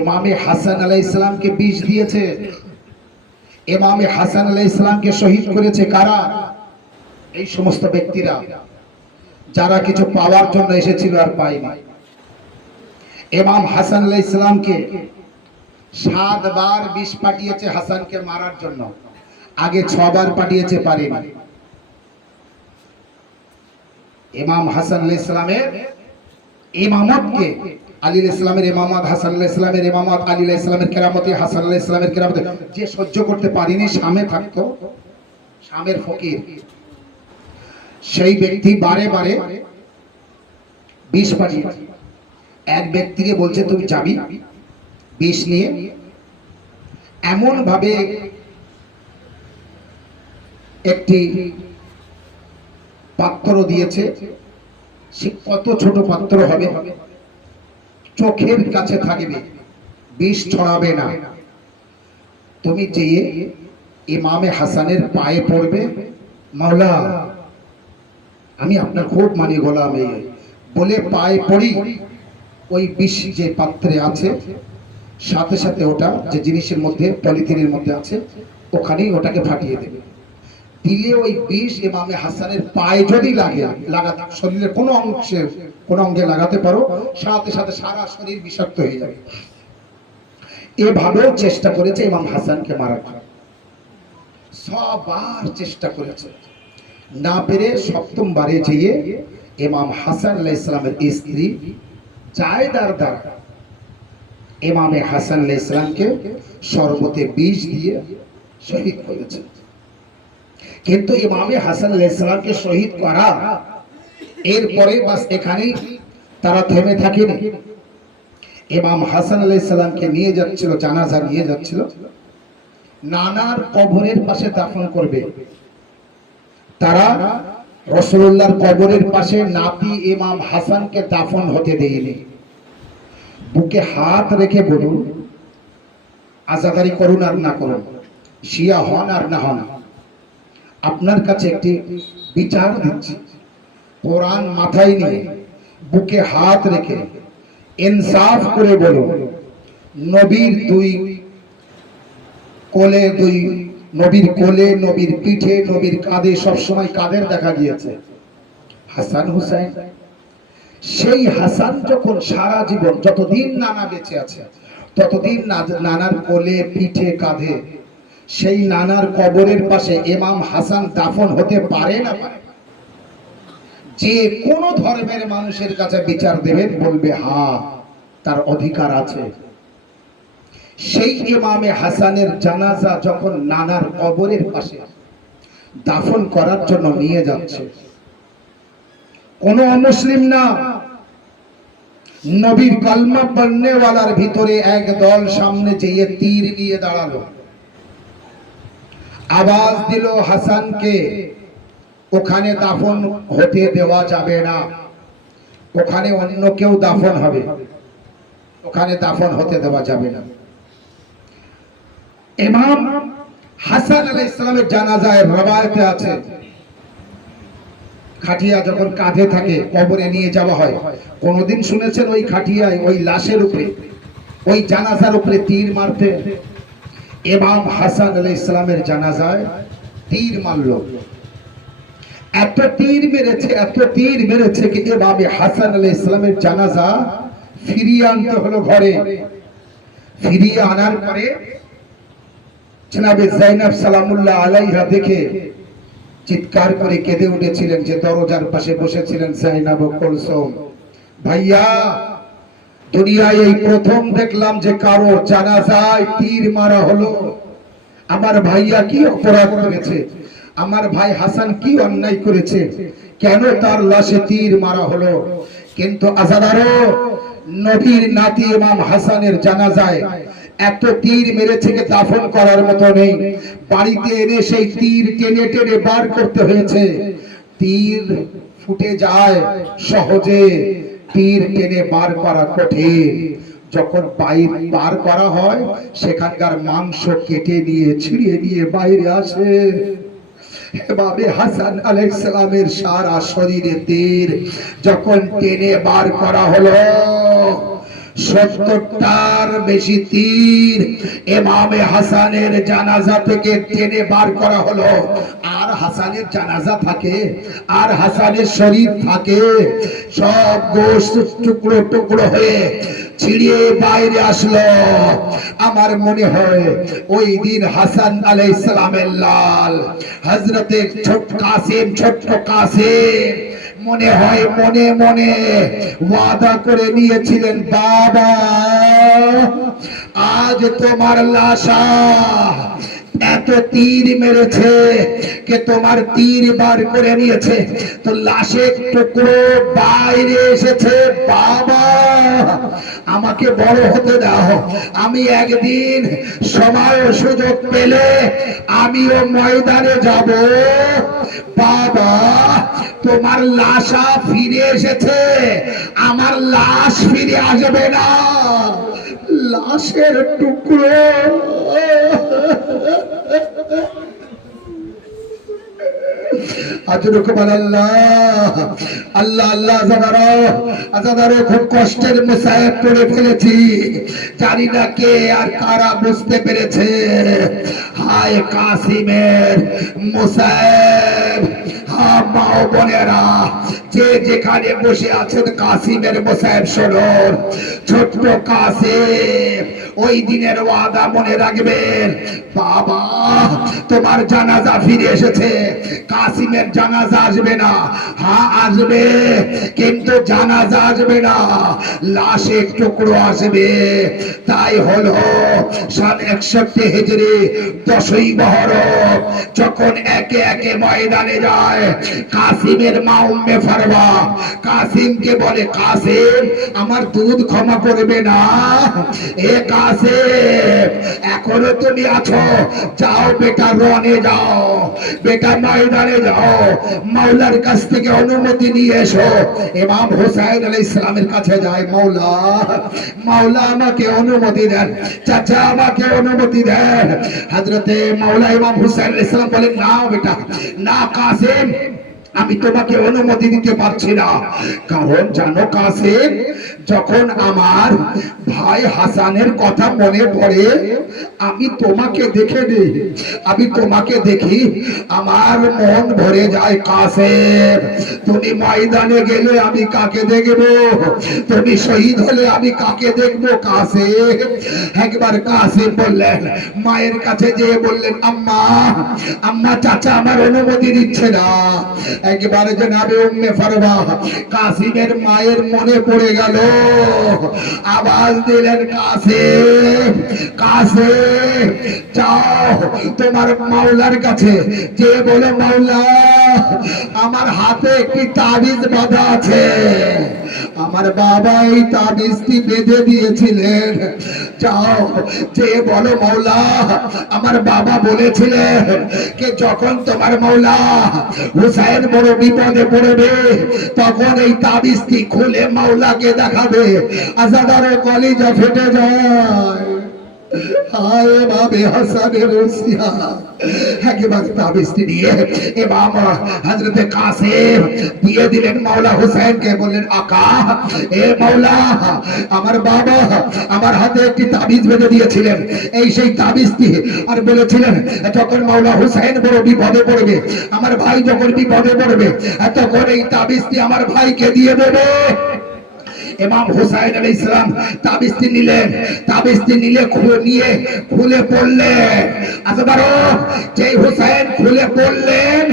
ইমামে হাসান আলাইহিস সালামকে বিষ দিয়েছে, ইমামে হাসান আলাইহিস সালামকে শহীদ করেছে কারা? এই সমস্ত ব্যক্তিরা যারা কিছু পাওয়ার জন্য এসেছিল আর পায়নি। ইমাম হাসান আলাইহিস সালামকে 7 বার বিষ পাঠিয়েছে হাসানকে মারার জন্য, আগে 6 বার পাঠিয়েছে, পারেনি। ইমাম হাসান আলাইহিস সালামের ইমামতকে, আলী আলাইহিস সালামের ইমামত, হাসান আলাইহিস সালামের ইমামত, আলী আলাইহিস সালামের কেরামতি, হাসান আলাইহিস সালামের কেরামতি যে সহ্য করতে পারেনি, শামে থাকতো, শামের ফকির, সেই ব্যক্তি বারে বারে বিষ পাঠিয়েছে। এক ব্যক্তিকে বলছে তুমি যাবি বিষ নিয়ে, এমন ভাবে একটি পাত্র দিয়েছে, সে কত ছোট পাত্র হবে, চোখের কাছে থাকবে, বিষ ছড়াবে না। তুমি যেয়ে ইমামে হাসানের পায়ে পড়বে, মাওলা আমি আপনার খুব মানি গোলাম, এই বলে পায়ে পড়ি, ওই বিষ যে পাত্রে আছে সাথে সাথে ওটা যে জিনিসের মধ্যে পলিথিনের মধ্যে আছে ওখানেই ওটাকে ফাটিয়ে দেবে। দিলে ওই বিষ ইমামে হাসানের পায়ে যদি লাগে, লাগাতে শরীরের কোনো অঙ্গে লাগাতে পারো, সাথে সাথে সারা শরীর বিষাক্ত হয়ে যাবে। এভাবেও চেষ্টা করেছে ইমাম হাসানকে মারার জন্য, সবার চেষ্টা করেছে, না পেরে সপ্তমবারে যেয়ে ইমাম হাসান আলাইহিস সালামের স্ত্রী জায়দার দ্বারা ইমামে হাসান আলাইহিস সালামকে শরবতে বিষ দিয়ে শহীদ করেছে। কিন্তু ইমামে হাসান আলাইহিস সালামকে শহীদ করা, এরপরে বাস এখানেই তারা থেমে থাকেনি। ইমাম হাসান আলাইহিস সালামকে নিয়ে যাচ্ছিল, জানাজা নিয়ে যাচ্ছিল, নানার কবরের পাশে দাফন করবে। তারা রাসূলুল্লাহর কবরের পাশে নাতি ইমাম হাসানকে দাফন হতে দেয়নি। বুকে হাত রেখে বলুন, আজাদারি করুন আর না করুন, শিয়া হন আর না হন, আপনার কাছে একটি বিচার দিচ্ছি, কোরআন মাথায় নিয়ে বুকে হাত রেখে ইনসাফ করে বলুন, নবীর কোলে, নবীর পিঠে, নবীর কাঁধে সবসময় কাদের দেখা গিয়েছে? হাসান হুসাইন। সেই হাসান যখন সারা জীবন, যতদিন নানা বেঁচে আছে ততদিন নানার কোলে, পিঠে, কাঁধে, সেই নানার কবরের পাশে ইমাম হাসান দাফন হতে পারে না পারে? যে কোন ধর্মের মানুষের কাছে বিচার দেবেন বলবে হ্যাঁ তার অধিকার আছে। সেই ইমামে হাসানের জানাজা যখন নানার কবরের পাশে দাফন করার জন্য নিয়ে যাচ্ছে, কোন অমুসলিম না, নবীর কালমা পড়নেওয়ালার ভিতরে এক দল সামনে যেয়ে তীর নিয়ে দাঁড়ালো, আওয়াজ দিল হাসানকে ওখানে দাফন হতে দেওয়া যাবে না, ওখানে অন্য কেউ দাফন হবে, ওখানে দাফন হতে দেওয়া যাবে না। ইমাম হাসান আলাইহিস সালামের জানাজায় রবায়েতে আছে, খাটিয়া যখন কাঁধে থাকে কবরে নিয়ে যাওয়া হয়, কোনদিন শুনেছেন ওই খাটিয়ায়, ওই লাশের উপরে, ওই জানাজার উপরে তীর মারতে? ইমাম হাসান আলাইহিস সালামের জানাজায় তীর মারলো। এত তীর মেরেছে কি ইমামে হাসান আলাইহিস সালামের জানাজা ফিরিয়ে আনতে হলো ঘরে। ফিরিয়ে আনার পরে জনাবে যায়েনব সালামুল্লাহ আলাইহা দেখে চিৎকার করে কেঁদে উঠেছিলেন, যে দরজার পাশে বসেছিলেন যায়েনব কুলসুম, ভাইয়া দুনিয়ায় এই প্রথম দেখলাম যে কারো জানাজায় তীর মারা হলো। আমার ভাইয়া কি অপরাধ করেছে? আমার ভাই হাসান কি অন্যায় করেছে? কেন তার লাশে তীর মারা হলো? কিন্তু আজাদারো, নবীর নাতি ইমাম হাসানের জানাজায় এত তীর মেরেছে কে দাফন করার মতো নেই। বাড়িতে এনে সেই তীর টেনে টেনে বার করতে হয়েছে। তীর ফুটে যায় সহজে, তীর টেনে বার করা কঠিন। যখন বার করা হয় সেখানকার মাংস কেটে নিয়ে ছিঁড়িয়ে নিয়ে বাইরে আসে। এভাবে হাসান আলাইহিস সালামের সারা শরীরে তীর যখন টেনে বার করা হলো, 70টার বেশি তীর ইমামে হাসানের জানাজা থেকে টেনে বার করা হলো। আর হাসানের জানাজা থাকে, আর হাসানের শরীর থাকে, সব গোশত টুকরো টুকরো হয়ে ছিড়িয়ে বাইরে আসলো। আমার মনে হয় ওই দিন হাসান আলাইহিস সালামের লাল হযরতে ছোট্ট কাসেম মনে হয় মনে মনে ওয়াদা করে নিয়েছিলেন, বাবা আজ তোমার লাশা এত তীর মেরেছে কে তোমার তীর বার করে নিয়েছে, তো লাশের টুকরো বাইরে এসেছে। বাবা আমাকে বড় হতে দাও, আমি একদিন সময় ও সুযোগ পেলে আমিও ময়দানে যাব। বাবা তোমার লাশা ফিরে এসেছে, আমার লাশ ফিরে আসবে না। লাশের টুকরো খুব কষ্টের মুসায়েব পড়ে ফেলেছি, জানি না কে আর কারা বুঝতে পেরেছে। হায় কাসিমের মুসায়েব, মা ও বোনেরা যে যেখানে বসে আছেন কাসিমের মুসায়েব শুনুন। ছোট্ট কাসিম ওই দিনের ওয়াদা মনে রাখবেন। বাবা তোমার জানাজা ফিরে এসেছে, কাসিমের জানাজা আসবে না। হ্যাঁ আসবে, কিন্তু জানাজা আসবে না, লাশের টুকরো আসবে। তাই হলো সন 61 হিজরি 10ই মুহররম যখন একে একে ময়দানে যায়, কাসিমের মা উম্মে ফারওয়া কাসিমকে বলে, কাসিম আমার দুধ ক্ষমা করবে না? এ কাসিম এখনো তুমি আছো, যাও বেটা রনে যাও, বেটা ময়দানে যাও, মাওলার কাছ থেকে অনুমতি নিয়ে এসো। ইমাম হুসাইন আলাইহিস সালামের কাছে যায়, মাওলা মাওলা আমাকে অনুমতি দেন, চাচা আমাকে অনুমতি দেন। হযরতে মাওলা ইমাম হুসাইন আলাইহিস সালাম বলেন, না বেটা না কাসিম, আমি তোমাকে অনুমতি দিতে পারছি না। কারণ জানো কাসিম, যখন আমার ভাই হাসানের কথা মনে পড়ে, আমি তোমাকে দেখে নি, আমি তোমাকে দেখি আমার মন ভরে যায়। কাসিম তুমি ময়দানে গেলে আমি কাকে দেখব, তুমি শহীদ হলে আমি কাকে দেখব? কাসিম একবার কাসিম বললেন, মায়ের কাছে যেয়ে বললেন, আম্মা আম্মা চাচা আমার অনুমতি দিচ্ছে না। একবারে জনাবে উম্মে ফারওয়া কাসিমের মায়ের মনে পড়ে গেল, আওয়াজ দিলেন, কাসিম কাসিম যাও তোমার মাওলার কাছে যে বলো, মাওলা আমার হাতে একটি তাবিজ বাঁধা আছে, আমার বাবা এই তাবিজটি বেঁধে দিয়েছিলেন, যাও যে বলো, মাওলা আমার বাবা বলেছিলেন যে যখন তোমার মাওলা হুসাইন বড় বিপদে পড়বে তখন এই তাবিজটি খুলে মাওলাকে দেখাবে। আজাদারে কলিজা ফেটে যায়। হায় বাবে হাসানের ওসিয়া একবার তাবিজটি নিয়ে ইমাম হযরতে কাসিম দিয়ে দিলেন মাওলা হুসাইনকে, বললেন, আকা এ মাওলা আমার বাবা আমার হাতে একটি তাবিজ বেঁধে দিয়েছিলেন, এই সেই তাবিজটি, আর বলেছিলেন যখন মাওলা হুসাইন বড় বিপদে পড়বে, আমার ভাই যখন বিপদে পড়বে তখন এই তাবিজটি আমার ভাইকে দিয়ে দেবে। ইমাম হুসাইন আলাইহিস সালাম তাবিজটি নিলেন, তাবিজটি খুলে পড়লেন। আচ্ছা ধরো যেই হুসাইন খুলে পড়লেন,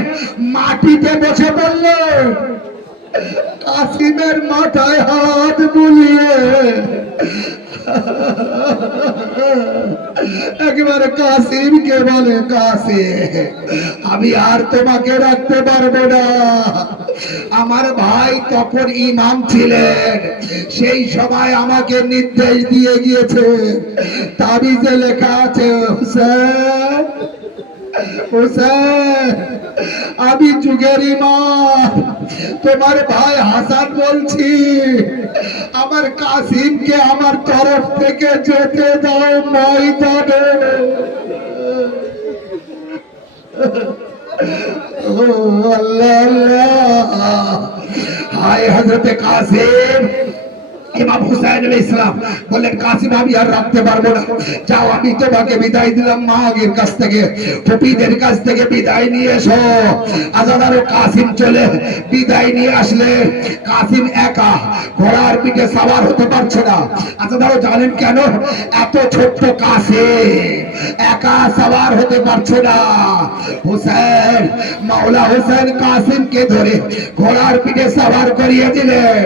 মাটিতে বসে পড়লেন, কাসিমের মাথায় হাত বুলিয়ে একেবারে কাসিমকে বলে, কাসিম আমি আর তোমাকে রাখতে পারবো না। আমার ভাই তখন ইমাম ছিলেন, সেই সময় আমাকে নির্দেশ দিয়ে গিয়েছে, তাবিজে লেখা আছে, হুসেন হুসেন আমি যুগের ইমাম তোমার ভাই হাসান বলছি, আমার কাসিমকে আমার তরফ থেকে যেতে দাও ময়দানে। আল্লাহ আল্লাহ হায় হযরতে কাসিম। ইমাম হুসাইন আলাইহিস সালাম বললেন, কাসিম আমি আর রাখতে পারবো না, যাও আমি তোমাকে বিদায় দিলাম, মাগের কাছ থেকে ফুপিদের কাছ থেকে বিদায় নিয়ে এসো। আজাদারও কাসিম চলে বিদায় নিয়ে আসলে, কাসিম একা ঘোড়ার পিঠে সওয়ার হতে পারছে না। আজাদারও জানেন কেন? এত ছোট্ট কাসিম একা সওয়ার হতে পারছে না। হুসাইন মাওলা হুসাইন কাসিমকে ধরে ঘোড়ার পিঠে সওয়ার করিয়ে দিলেন,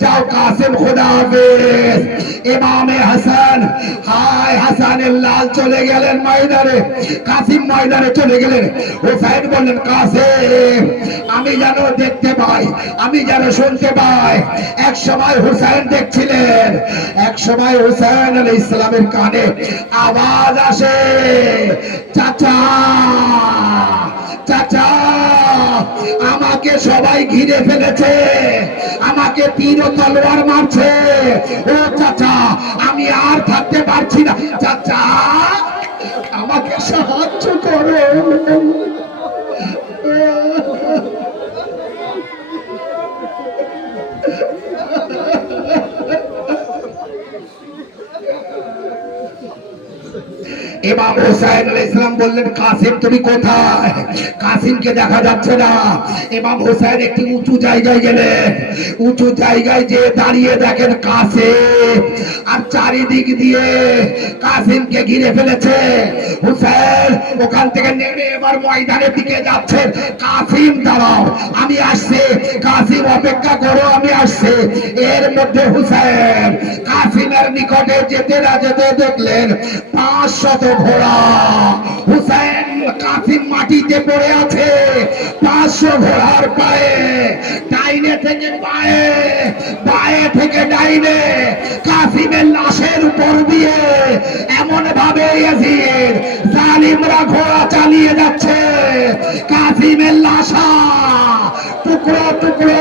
যাও কাসিম খোদা হাফেজ। ইমামে হাসান, হায় হাসানের লাল চলে গেলেন ময়দানে, কাসিম ময়দানে চলে গেলেন। হুসাইন বললেন, কাসিম আমি যেন দেখতে পাই, আমি যেন শুনতে পাই। এক সময় হুসাইন দেখছিলেন, এক সময় হুসাইন আলাইহিস সালামের কানে আওয়াজ আসে, চাচা চাচা আমাকে সবাই ঘিরে ফেলেছে, আমাকে তীর ও তলোয়ার মারছে, ও চাচা আমি আর থাকতে পারছি না, চাচা আমাকে সাহায্য করো। ইমাম হুসাইন আলাইহিস সালাম বললেন, কাসিম তুমি কোথায়? কাসিমকে দেখা যাচ্ছে না। ইমাম হুসাইন একটি উঁচু জায়গায় গেলেন, উঁচু জায়গায় যে দাঁড়িয়ে দেখেন কাসিম, আর চারিদিক দিয়ে কাসিমকে ঘিরে ফেলেছে। হুসাইন ওখান থেকে নেমে এবার ময়দানের দিকে যাচ্ছেন। কাসিম দাঁড়াও আমি আসছি, কাসিম অপেক্ষা করো আমি আসছি। এর মধ্যে হুসাইন কাসিমের নিকটে যেতে না যেতে দেখলেন 500 ঘোড়া। হুসাইন কাসিম মাটিতে পড়ে আছে, 500 ঘোড়ার পায়ে, ডাইনে থেকে বায়ে, বায়ে থেকে ডাইনে কাসিমের লাশের উপর দিয়ে এমন ভাবে ইয়াজিদ জালিমরা ঘোড়া চালিয়ে যাচ্ছে। কাসিমের লাশা টুকরো টুকরো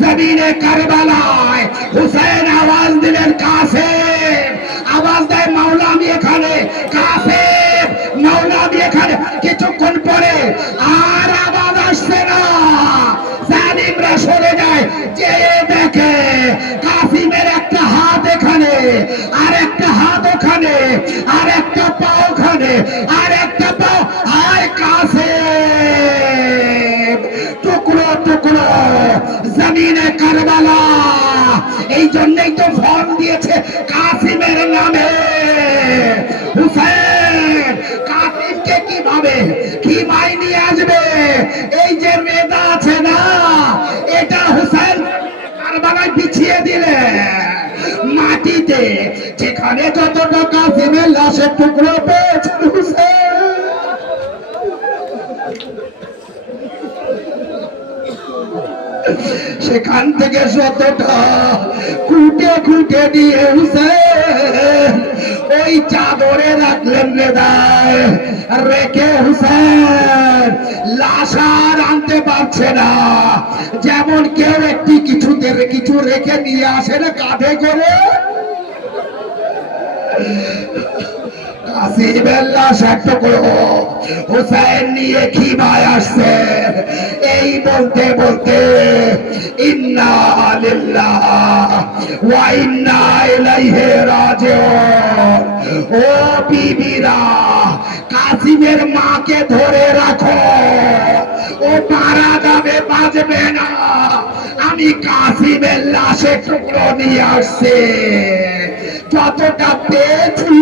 জমিনে কারবালায়। হুসাইন আওয়াজ দিলেন, কাসিম, আওয়াজ দেয় মাওলা আমি এখানে, কাসিম মাওলা আমি এখানে। কিছুক্ষণ পরে আর আওয়াজ আসছে না, জালিমরা সরে যায়, যে দেখে কাসিমের একটা হাত এখানে, আর একটা হাত ওখানে, আর একটা পা ওখানে, আর একটা পা, হায় কাসিম টুকরো টুকরো জমিনে কারবালা। এই জন্যই তো ফল দিয়েছে কাসিমের নামে। হুসাইন কাসিমকে কিভাবে কি মাইনে আসবে, এই যে মেদা আছে না, এটা হুসাইন কারবালায় বিছিয়ে দিলে মাটিতে, যেখানে যতটা কাসিমের লাশের টুকরো পেয়েছে হুসাইন, সেখান থেকে যতটা খুঁটে খুঁটে দিয়ে হুসেন ওই চাদরে রাখলেন মেদায় রেখে হুসেন লাশ আর আনতে পারছে না। যেমন কেউ একটি কিছুতে কিছু রেখে নিয়ে আসে না কাঁধে করে, কাসিমের লাশ এক টুকরো হুসাইন নিয়ে খিমায় আসছেন। এই বলতে বলতে ইন্না লিল্লাহ ওয়া ইন্না ইলাইহি রাজিউন। ও বিবিরা, কাসিমের মাকে ধরে রাখো, ও মারা যাবে, বাঁচবে না। আমি কাসিমের লাশের টুকরো নিয়ে আসছি, যতটা পেয়েছি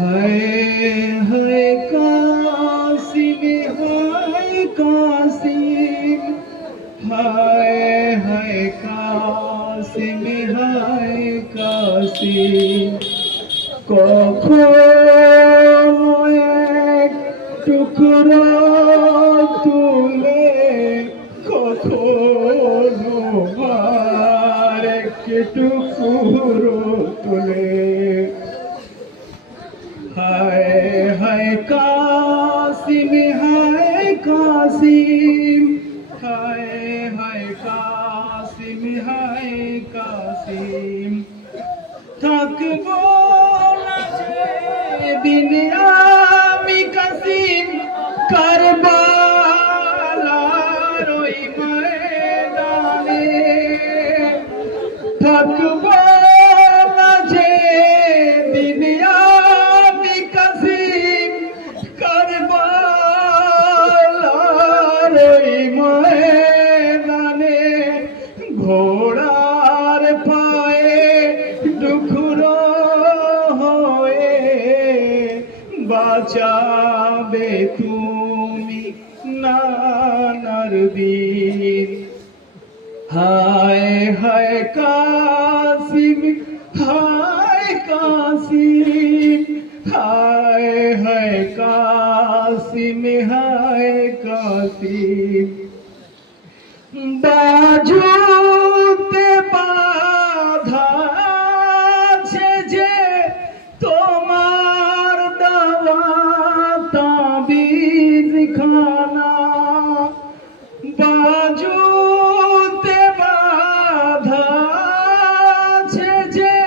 हाय हाय कासिम, हाय कासिम, हाय हाय कासिम, हाय कासिम। কখনো এক টুকরো তুলে, কখনো আর এক টুকরো তুলে। हाय हाय कासिम, हाय कासिम, हाय हाय कासिम, हाय कासिम। থাকবো না যেদিন আমি কাসিম কারবালার ওই ময়দানে, থাকবো না যেদিন আমি কাসিম কারবালার ওই ময়দানে। জানার দিন। হায় হায় কাসিম, হায় কাসিম, হায় হায় কাসিম, হায় কাসিম। বাজুতে বাঁধা আছে যে তোমার দেওয়া তাবিজ খানা, বাজুতে বাঁধা আছে যে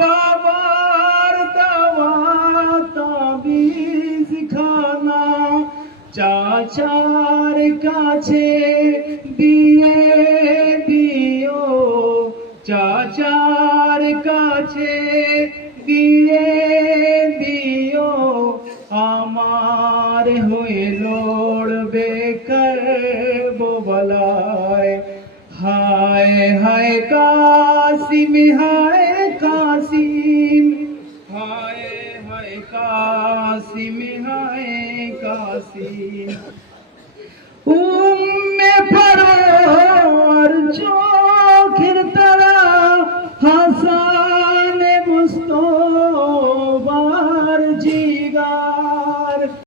বাবার দেওয়া তাবিজ খানা। চাচার কাছে দিয়ে দিও, চাচার কাছে দিয়ে দিও, আমার হয়ে লড়বে কারবালায়। হায় হায় কাসিম, হায় কাসিম, হায় হায় কাসিম, হায় কাসিম। উম্মে ফরওয়ার